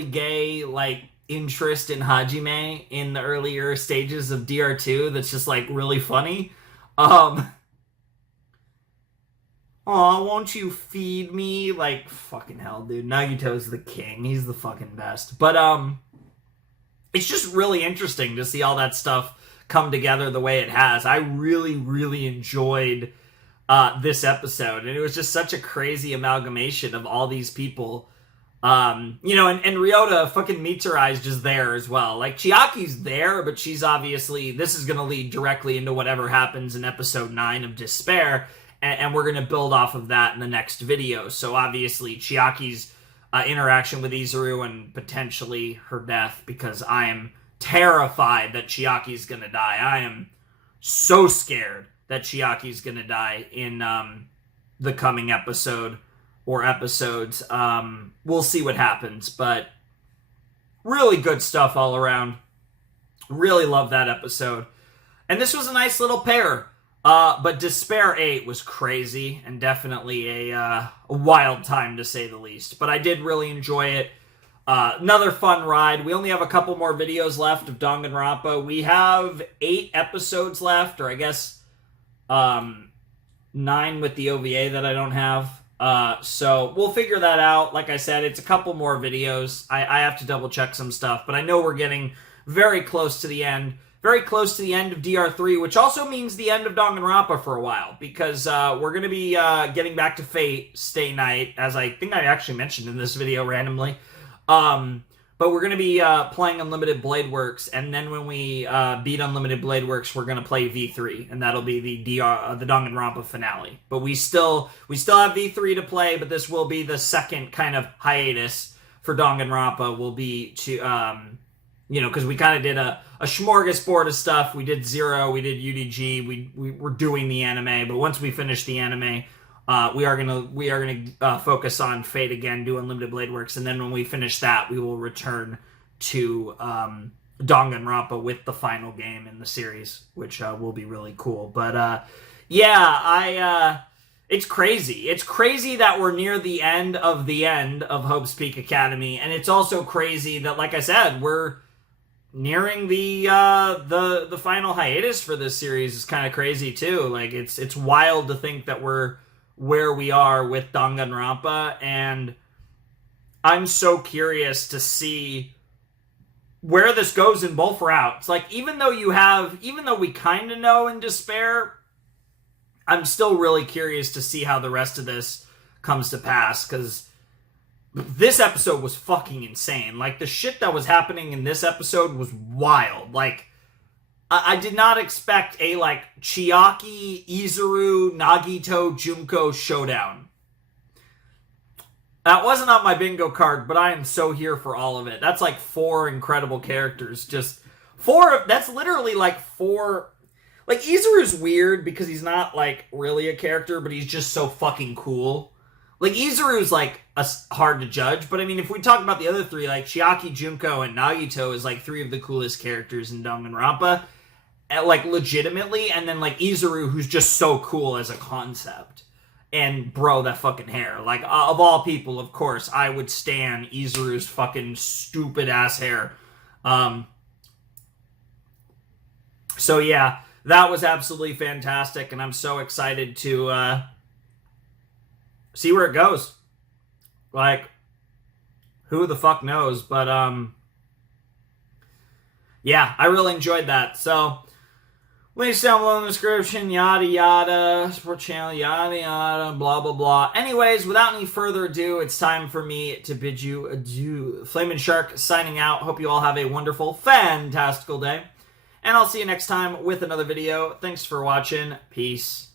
gay, like, interest in Hajime in the earlier stages of DR2 that's just, like, really funny. Aw, won't you feed me? Like, fucking hell, dude. Nagito's the king. He's the fucking best. But, it's just really interesting to see all that stuff come together the way it has. I really enjoyed this episode. And it was just such a crazy amalgamation of all these people. You know, and Ryota, fucking Mitsurai's just there as well. Like, Chiaki's there, but she's obviously... This is going to lead directly into whatever happens in episode 9 of Despair. And we're going to build off of that in the next video. So obviously Chiaki's interaction with Izuru and potentially her death, because I am terrified that Chiaki's going to die. I am so scared that Chiaki's going to die in the coming episode or episodes. We'll see what happens, but really good stuff all around. Really love that episode. And this was a nice little pair. But Despair 8 was crazy and definitely a wild time to say the least. But I did really enjoy it. Another fun ride. We only have a couple more videos left of Danganronpa. We have 8 episodes left, or I guess 9 with the OVA that I don't have. So we'll figure that out. Like I said, it's a couple more videos. I have to double check some stuff, but I know we're getting very close to the end. Very close to the end of DR3, which also means the end of Danganronpa for a while, because we're going to be getting back to Fate Stay Night, as I think I actually mentioned in this video randomly. But we're going to be playing Unlimited Blade Works, and then when we beat Unlimited Blade Works, we're going to play V3, and that'll be the Danganronpa finale. But we still have V3 to play, but this will be the second kind of hiatus for Danganronpa. Will be to you know, because we kind of did a smorgasbord of stuff. We did Zero, we did UDG, we were doing the anime, but once we finish the anime, we are gonna focus on Fate again, do Unlimited Blade Works, and then when we finish that, we will return to Danganronpa with the final game in the series, which will be really cool. But yeah, it's crazy. It's crazy that we're near the end of Hope's Peak Academy, and it's also crazy that, like I said, we're nearing the final hiatus for this series. Is kind of crazy too. Like, it's wild to think that we're where we are with Danganronpa, and I'm so curious to see where this goes in both routes. Like, even though we kind of know in Despair, I'm still really curious to see how the rest of this comes to pass, because this episode was fucking insane. Like, the shit that was happening in this episode was wild. Like, I did not expect a, like, Chiaki, Izuru, Nagito, Junko showdown. That wasn't on my bingo card, but I am so here for all of it. That's like 4 incredible characters. Just 4, that's literally like 4... Like, Izuru's weird because he's not, like, really a character, but he's just so fucking cool. Like, Izuru's, like, hard to judge, but I mean, if we talk about the other 3, like, Chiaki, Junko, and Nagito is, like, 3 of the coolest characters in Danganronpa, like, legitimately, and then, like, Izuru, who's just so cool as a concept. And, bro, that fucking hair. Like, of all people, of course, I would stan Izuru's fucking stupid-ass hair. So, yeah, that was absolutely fantastic, and I'm so excited to, see where it goes. Like, who the fuck knows? But, yeah, I really enjoyed that. So, links down below in the description, yada yada, support channel, yada yada, blah blah blah. Anyways, without any further ado, it's time for me to bid you adieu. Flamin' Shark signing out. Hope you all have a wonderful, fantastical day. And I'll see you next time with another video. Thanks for watching. Peace.